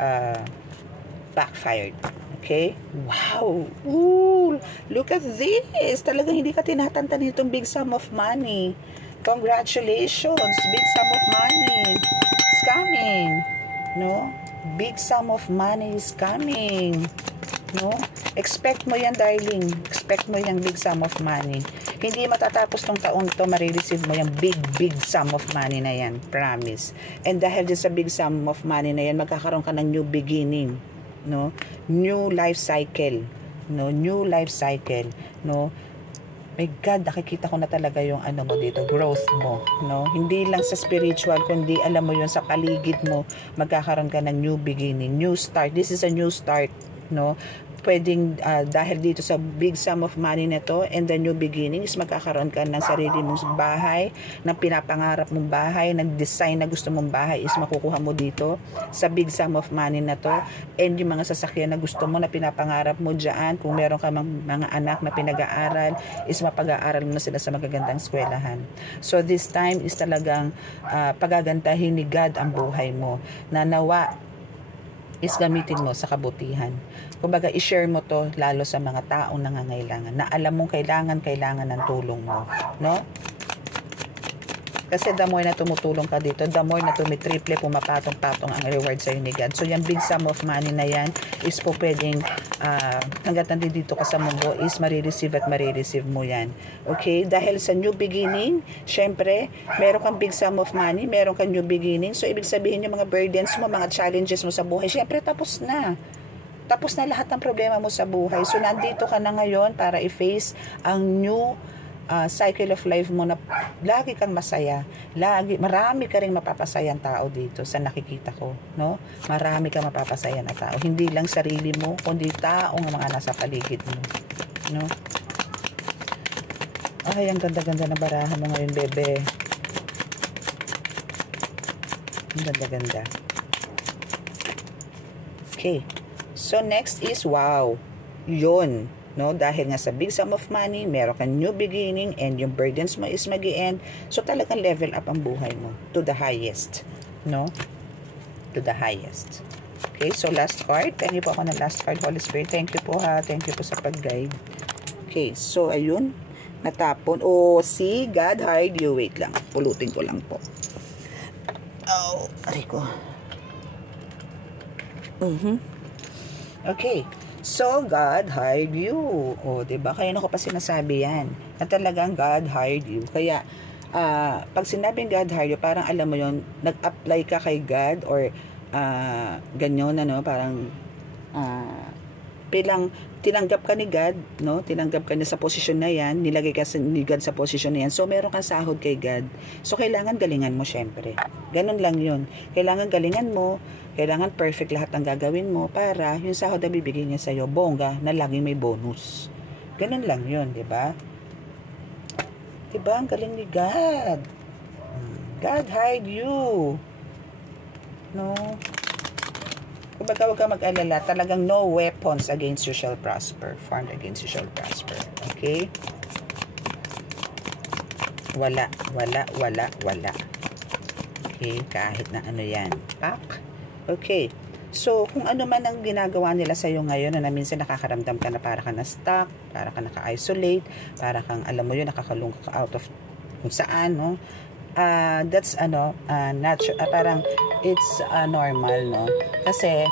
backfired. Okay? Wow! Ooh! Look at this! Talagang hindi ka tinatantan nitong big sum of money. Congratulations! Big sum of money. It's coming. No? big sum of money is coming. No? Expect mo yan, darling. Expect mo yung big sum of money. Hindi matatapos tong taon to, marireceive mo yung big sum of money na yan. Promise. And dahil din sa big sum of money na yan, magkakaroon ka ng new beginning. No? New life cycle. No? New life cycle. No? My God, nakikita ko na talaga yung ano mo dito, growth mo, no? Hindi lang sa spiritual, kundi alam mo yun sa paligid mo, magkakaroon ka ng new beginning, new start. This is a new start, no? Pwedeng dahil dito sa big sum of money na to and the new beginning is magkakaroon ka ng sarili mong bahay, ng pinapangarap mong bahay, ng design na gusto mong bahay is makukuha mo dito sa big sum of money na to, and yung mga sasakyan na gusto mo na pinapangarap mo dyan, kung meron ka mga anak na pinag-aaral is mapag-aaral mo na sila sa magagandang eskwelahan. So this time is talagang pagagandahin ni God ang buhay mo, na nawa is gamitin mo sa kabutihan. Kumbaga, i-share mo to lalo sa mga taong nangangailangan, na alam mong kailangan ng tulong mo, no? Kasi the more na tumutulong ka dito, the more na tumitriple, pumapatong-patong ang reward sa'yo ni God. So, yung big sum of money na yan is po pwedeng, hanggat nandito ka sa mundo, is marireceive at marireceive mo yan. Okay? Dahil sa new beginning, syempre, meron kang big sum of money, meron kang new beginning. So, ibig sabihin yung mga burdens mo, mga challenges mo sa buhay, syempre, tapos na. Tapos na lahat ng problema mo sa buhay. So, nandito ka na ngayon para i-face ang new cycle of life mo, na lagi kang masaya, marami ka ring mapapasayang tao dito sa nakikita ko, no? Marami kang mapapasaya na tao, hindi lang sarili mo, kundi taong mga nasa paligid mo, no? Ay, ang ganda-ganda na barahan mo ngayon, bebe. Ang ganda-ganda. Okay, so next is, wow, yun, no? Dahil nga sa big sum of money, meron kang new beginning, and yung burdens mo is mag-i-end. So talagang level up ang buhay mo to the highest, no? To the highest. Okay, so last card. Thank you po ako ng last card, Holy Spirit. Thank you po, ha. Thank you po sa pag-guide. Okay, so ayun, natapon. Oh, see, God hired you. Wait lang, pulutin ko lang po. Oh, aray ko. Okay. So, God hired you. O, diba? Kaya ko pa sinasabi yan. Na talagang God hired you. Kaya, pag sinabing God hired you, parang alam mo yon, nag-apply ka kay God, or ganyan, ano, parang tinanggap ka ni God, no? Tinanggap ka niya sa posisyon na yan, nilagay ka ni God sa posisyon na yan. So, meron kang sahod kay God. So, kailangan galingan mo, syempre. Ganun lang yun. Kailangan galingan mo, kailangan perfect lahat ng gagawin mo para yung sahod na bibigyan niya sa'yo, bongga, na laging may bonus. Ganun lang yun, diba? Diba? Ang galing ni God. God hired you. No? Kumbaga, huwag ka mag-alala. Talagang no weapons against you shall prosper. Formed against you shall prosper. Okay? Wala. Okay? Kahit na ano yan. Pak. Okay. So, kung ano man ang ginagawa nila sa'yo ngayon, na minsan nakakaramdam ka na para ka na-stuck, para ka naka-isolate, para kang, alam mo yun, nakakalungkot ka out of kung saan, no? That's, parang, it's normal, no? Kasi,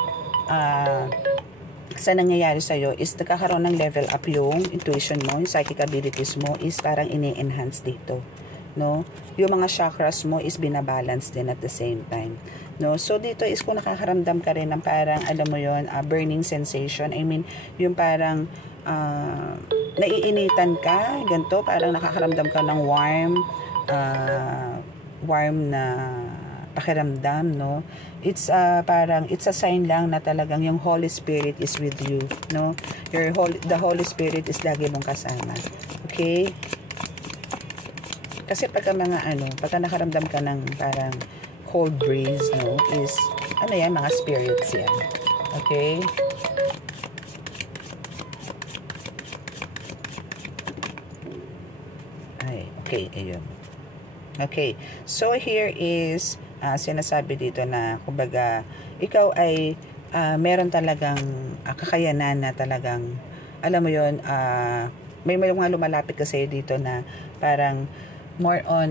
sa nangyayari sa'yo is nagkakaroon ng level up yung intuition mo, yung psychic abilities mo is parang ini-enhance dito, no? Yung mga chakras mo is binabalance din at the same time, no? So dito is kung nakakaramdam ka rin ng parang, alam mo yon, burning sensation, I mean yung parang naiinitan ka, ganito, parang nakakaramdam ka ng warm na pakiramdam, no? It's parang it's a sign lang na talagang yung Holy Spirit is with you, no? The Holy Spirit is lagi mong kasama. Okay? Kasi pagka nakaramdam ka ng parang cold breeze, no, is yan, mga spirits yan. Okay? Okay, ayun. Okay, so here is sinasabi dito na kumbaga ikaw ay meron talagang kakayanan na talagang, alam mo yon, may mga lumalapit kasi dito na parang more on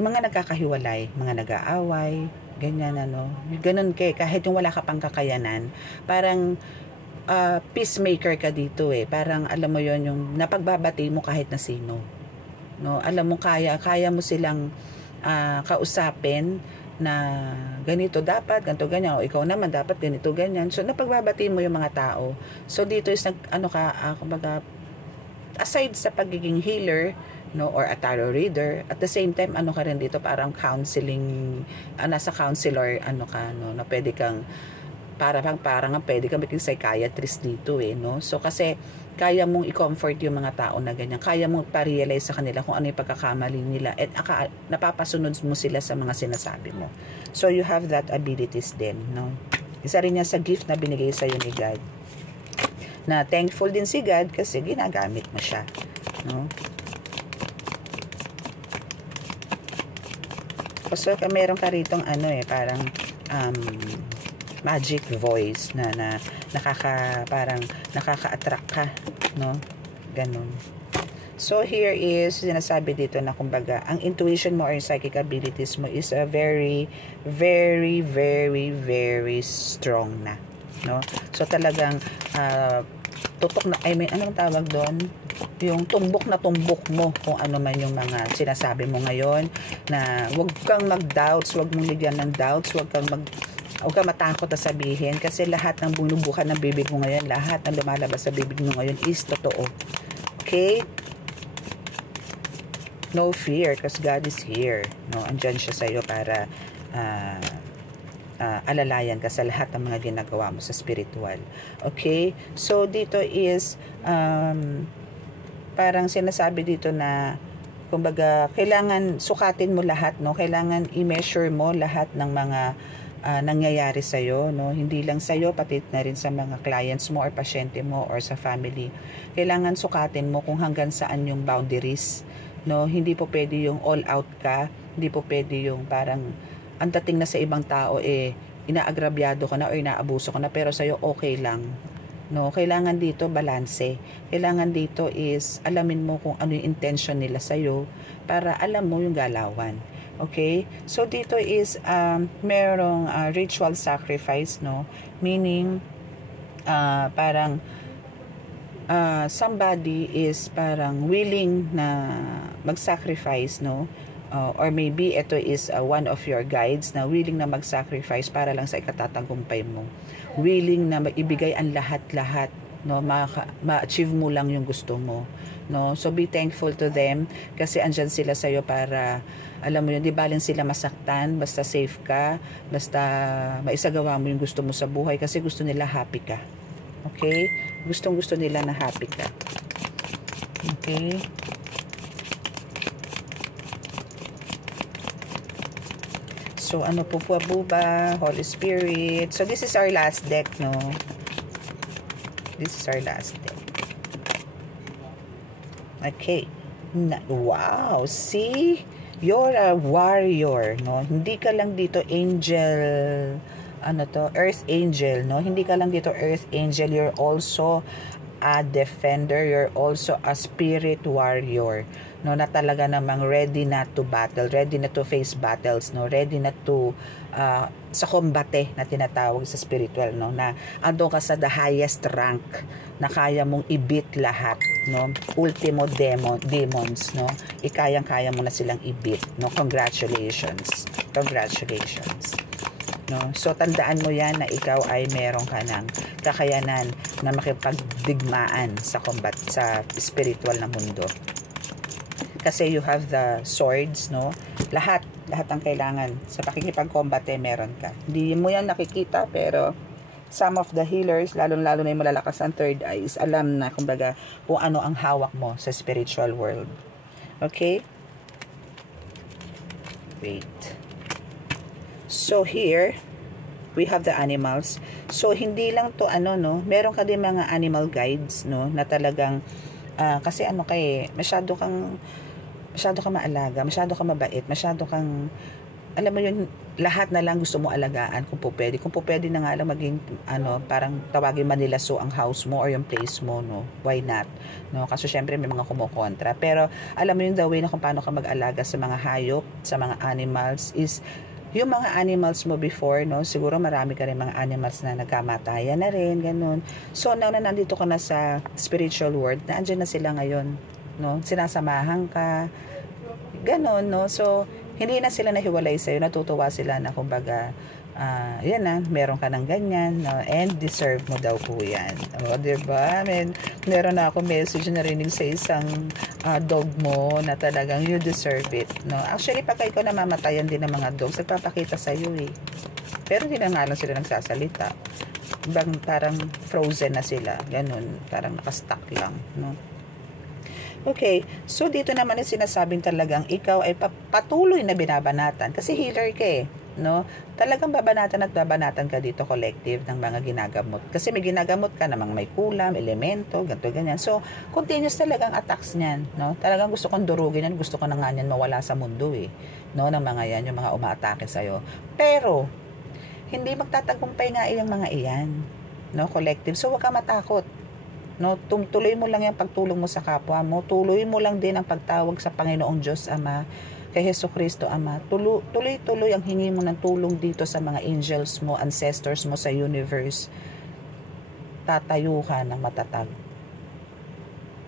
yung mga nagkakahiwalay, mga nag-aaway, ganyan ano, ganun kahit yung wala ka pang kakayanan, parang peacemaker ka dito parang alam mo yon yung napagbabati mo kahit na sino, no, alam mo kaya mo silang kausapin na ganito dapat, ganito ganyan, o ikaw naman dapat ganito ganyan, so napagbabati mo yung mga tao. So dito is kumbaga, aside sa pagiging healer, no, or a tarot reader, at the same time ka rin dito parang counseling, nasa counselor no, na pwede kang parang pwede kang maging psychiatrist dito no. So kasi kaya mong i-comfort yung mga tao na ganyan, kaya mong pa-realize sa kanila kung ano yung pagkakamali nila, at napapasunod mo sila sa mga sinasabi mo. So you have that abilities din, no. Isa rin yan sa gift na binigay sa'yo ni God, na thankful din si God kasi ginagamit mo siya, no. So meron ka ritong parang magic voice na parang nakaka-attract ka, no, ganun. So here is sinasabi dito na kumbaga ang intuition mo or psychic abilities mo is a very very very very strong na, no. So talagang tutok na, anong tawag doon, yung tumbok na tumbok mo kung ano man yung mga sinasabi mo ngayon, na wag kang mag-doubts, wag mong ligyan ng doubts, wag kang matakot na sabihin, kasi lahat ng bunubukan ng bibig mo ngayon, lahat ng lumalabas sa bibig mo ngayon is totoo. Okay? No fear, because God is here. No, andyan siya sa'yo para alalayan ka sa lahat ng mga ginagawa mo sa spiritual. Okay? So, dito is parang sinasabi dito na kumbaga, kailangan sukatin mo lahat, no? Kailangan i-measure mo lahat ng mga nangyayari sa'yo, no? Hindi lang sa'yo, pati na rin sa mga clients mo or pasyente mo or sa family. Kailangan sukatin mo kung hanggang saan yung boundaries, no? Hindi po pwede yung all out ka, hindi po pwede yung parang ang dating na sa ibang tao inaagrabyado ka na o inaabuso ka na, pero sa'yo okay lang, no. Kailangan dito balanse. Kailangan dito is alamin mo kung ano yung intention nila sa'yo para alam mo yung galawan. Okay? So dito is merong ritual sacrifice, no, meaning parang somebody is parang willing na mag-sacrifice, no, or maybe ito is one of your guides na willing na mag-sacrifice para lang sa ikatatagumpay mo, willing na ibigay ang lahat-lahat, no, ma-achieve mo lang yung gusto mo, no. So be thankful to them kasi andyan sila sa'yo para, alam mo yun, di balin sila masaktan, basta safe ka, basta maisagawa mo yung gusto mo sa buhay, kasi gusto nila happy ka. Okay? Gustong-gusto nila na happy ka. Okay? So, ano po ba? Holy Spirit. So, this is our last deck, no? This is our last deck. Okay. Wow! See? You're a warrior, no? Hindi ka lang dito angel, earth angel, no? Hindi ka lang dito earth angel, you're also a defender, you're also a spirit warrior, no? Na talaga namang ready na to battle, ready na to face battles, no? Ready na to sa kombate na tinatawag sa spiritual, no? Na ando ka sa the highest rank na kaya mong i-beat lahat, no? Ultimo demons, no? Ikayang-kaya mo na silang i-beat, no? Congratulations, no? So tandaan mo yan na ikaw ay meron ka ng kakayanan na makipagdigmaan sa combat sa spiritual na mundo, kasi you have the swords, no? Lahat ang kailangan sa pakikipag-combate meron ka. Hindi mo yan nakikita, pero some of the healers, lalo-lalo na yung malalakas ang third eyes, alam na kumbaga kung ano ang hawak mo sa spiritual world. Okay? Wait. So here, we have the animals. So hindi lang to no, meron ka din mga animal guides, no, na talagang kasi masyado kang maalaga, masyado kang mabait, masyado kang alam mo yun, lahat na lang gusto mo alagaan kung po pwede. Kung po pwede na nga lang maging, parang tawagin Manila Zoo ang house mo or yung place mo, no? Why not? No? Kasi syempre may mga kumukontra. Pero alam mo yung the way na kung paano ka mag-alaga sa mga hayop, sa mga animals is, yung mga animals mo before, no? Siguro marami ka rin mga animals na nagkamatayan na rin, ganun. So, now na nandito ka na sa spiritual world, na andyan na sila ngayon, no? Sinasamahan ka, ganun, no? So, hindi na sila nahiwalay sa'yo, natutuwa sila na kumbaga, yan na, meron ka ng ganyan, no? And deserve mo daw po yan. O, diba? Meron na ako message na narinig sa isang dog mo na talagang you deserve it, no? Actually, pag ikaw namamatayan din ng mga dogs, nagpapakita sa'yo eh. Pero hindi na nga lang sila nagsasalita. Parang frozen na sila, ganun, parang nakastuck lang, no? Okay, so dito naman ay sinasabing talagang ikaw ay patuloy na binabanatan kasi healer ka eh, no? Talagang babanatan at babanatan ka dito collective ng mga ginagamot. Kasi may ginagamot ka namang may kulam, elemento, ganito, ganyan. So, continuous talagang attacks niyan, no? Talagang gusto kong durugin yan, gusto ko na nga niyan mawala sa mundo eh, no? Ng mga yan, yung mga umaatake sa'yo. Pero, hindi magtatagumpay nga yung mga iyan, no? Collective. So, huwag ka matakot. No, tuloy mo lang yung pagtulong mo sa kapwa mo. Tuloy mo lang din ang pagtawag sa Panginoong Diyos Ama, kay Jesucristo Ama. Tuloy-tuloy ang hingi mo ng tulong dito sa mga angels mo, ancestors mo sa universe. Tatayo ka ng matatag.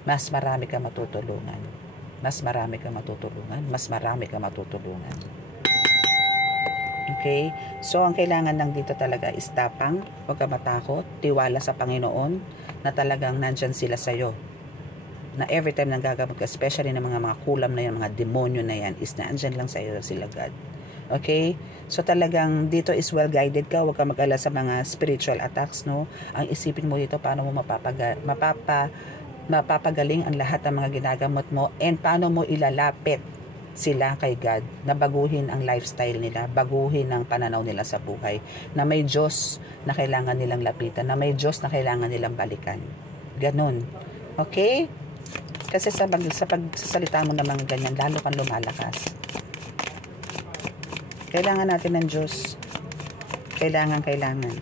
Mas marami ka matutulungan. Mas marami ka matutulungan. Mas marami ka matutulungan. Okay? So, ang kailangan lang dito talaga is tapang, huwag ka matakot, tiwala sa Panginoon, na talagang nandyan sila sa'yo. Na every time nang gagamot ka, especially ng mga kulam na yan, mga demonyo na yan, is nandyan lang sa'yo sila God. Okay? So, talagang dito is well-guided ka, huwag ka mag-ala sa mga spiritual attacks, no? Ang isipin mo dito, paano mo mapapagaling ang lahat ng mga ginagamot mo, and paano mo ilalapit sila kay God, na baguhin ang lifestyle nila, baguhin ang pananaw nila sa buhay, na may Diyos na kailangan nilang lapitan, na may Diyos na kailangan nilang balikan. Ganon. Okay? Kasi sa pagsasalita mo ng mga ganyan, lalo kang lumalakas. Kailangan natin ng Diyos. Kailangan.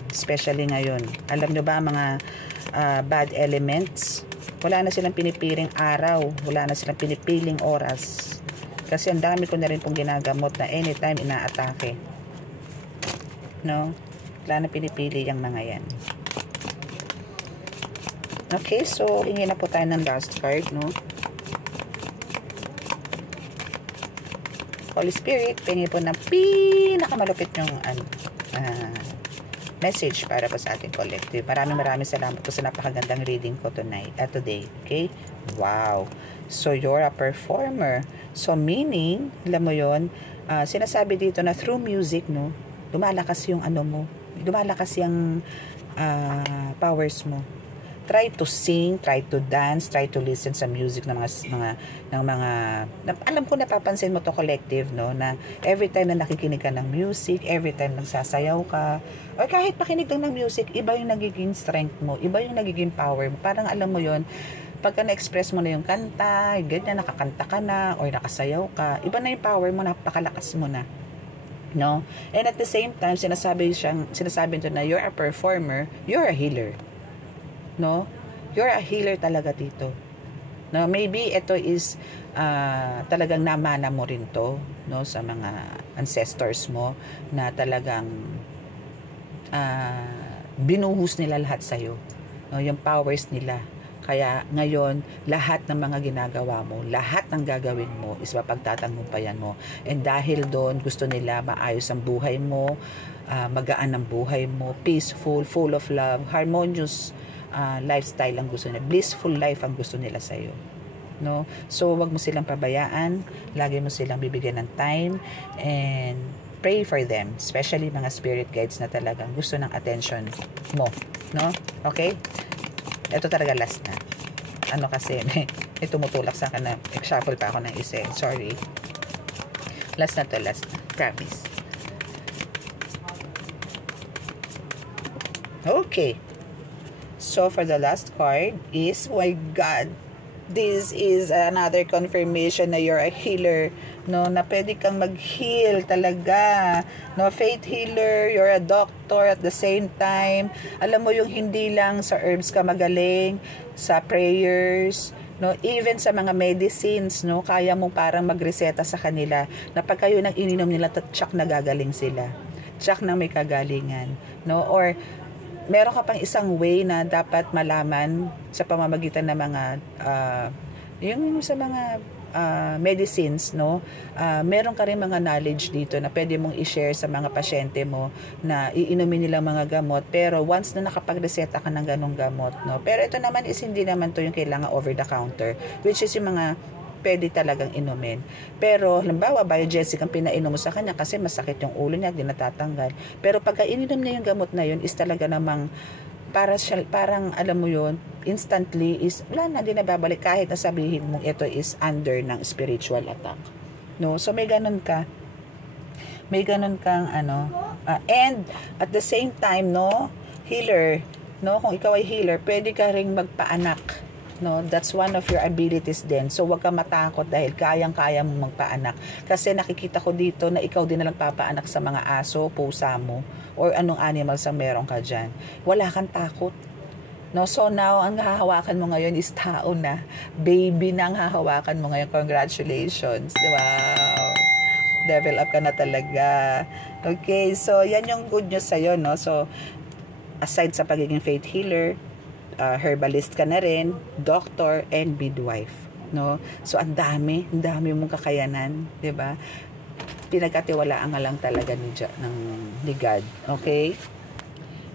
Especially ngayon. Alam nyo ba ang mga bad elements? Wala na silang pinipiling araw. Wala na silang pinipiling oras. Kasi ang dami ko na rin pong ginagamot na anytime inaatake. No? Wala na pinipili yung mga yan. Okay, so hingin na po tayo ng last card, no? Holy Spirit, pingi po ng pinakamalupit yung message para po sa ating collective. Maraming salamat po sa napakagandang reading ko today. Okay? Wow! So, you're a performer. So, meaning, alam mo yun, sinasabi dito na through music, no, lumalakas yung lumalakas yung powers mo. Try to sing, try to dance, try to listen sa music ng mga alam ko napapansin mo to collective, no, na every time na nakikinig ka ng music, every time nagsasayaw ka, or kahit pakinig lang ng music, iba yung nagiging strength mo, iba yung nagiging power mo. Parang alam mo yon, pagka na-express mo na yung kanta, ganyan, nakakanta ka na, or nakasayaw ka, iba na yung power mo, napakalakas mo na. No? And at the same time, sinasabi ito na you're a performer, you're a healer. No? You're a healer talaga dito. No, maybe ito is talagang namana mo rin to, no, sa mga ancestors mo na talagang binuhos nila lahat sa iyo, no, yung powers nila. Kaya ngayon, lahat ng mga ginagawa mo, lahat ng gagawin mo is mapagtatagumpayan mo. And dahil doon, gusto nila maayos ang buhay mo, magaan ang buhay mo, peaceful, full of love, harmonious lifestyle ang gusto nila, blissful life ang gusto nila sa iyo, no? So wag mo silang pabayaan, lagi mo silang bibigyan ng time and pray for them, especially mga spirit guides na talagang gusto ng attention mo, no? Okay, ito talaga last na, kasi may tumutulak sa akin na shuffle pa ako ng isa, sorry, last na, promise. Okay. So, for the last card is, oh my God, this is another confirmation na you're a healer, no, na pwede kang mag-heal talaga, no, faith healer, you're a doctor at the same time. Alam mo yung hindi lang sa herbs ka magaling, sa prayers, no, even sa mga medicines, no, kaya mo parang magreseta sa kanila na pag kayo nang ininom nila, tsak na gagaling sila, tsak na may kagalingan, no, or meron ka pang isang way na dapat malaman sa pamamagitan ng mga yung sa mga medicines, no, meron ka rin mga knowledge dito na pwede mong i-share sa mga pasyente mo na iinumin nila mga gamot, pero once na nakapagreseta ka ng ganong gamot, no, pero ito naman is hindi naman to yung kailangan over the counter, which is yung mga pwede talagang inumin. Pero halimbawa biogesic ang pinainom mo sa kanya kasi masakit yung ulo niya, di natatanggal. Pero pagka ininom niya yung gamot na yun is talaga namang parang alam mo yun, instantly is wala na, di nababalik kahit na sabihin mo ito is under ng spiritual attack. No? So may ganun ka. May ganun kang and at the same time, no, healer, no, kung ikaw ay healer, pwede ka ring magpaanak. No, that's one of your abilities din. So, wag ka matakot dahil kayang-kaya mo magpaanak. Kasi nakikita ko dito na ikaw din na lang papaanak sa mga aso, pusa mo, or anong animal sa meron ka dyan. Wala kang takot. No, so now, ang hahawakan mo ngayon is tao na. Baby na ang hahawakan mo ngayon. Congratulations. Wow. Level up ka na talaga. Okay, so yan yung good news sa'yo, no? So, aside sa pagiging faith healer, herbalist ka na rin, doctor, and midwife, no? So ang dami mong kakayanan, 'di ba? Pinagkatiwalaan nga lang talaga ni God, okay?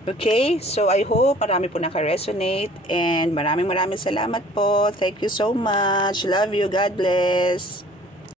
Okay, so I hope marami po naka-resonate, and maraming salamat po. Thank you so much. Love you. God bless.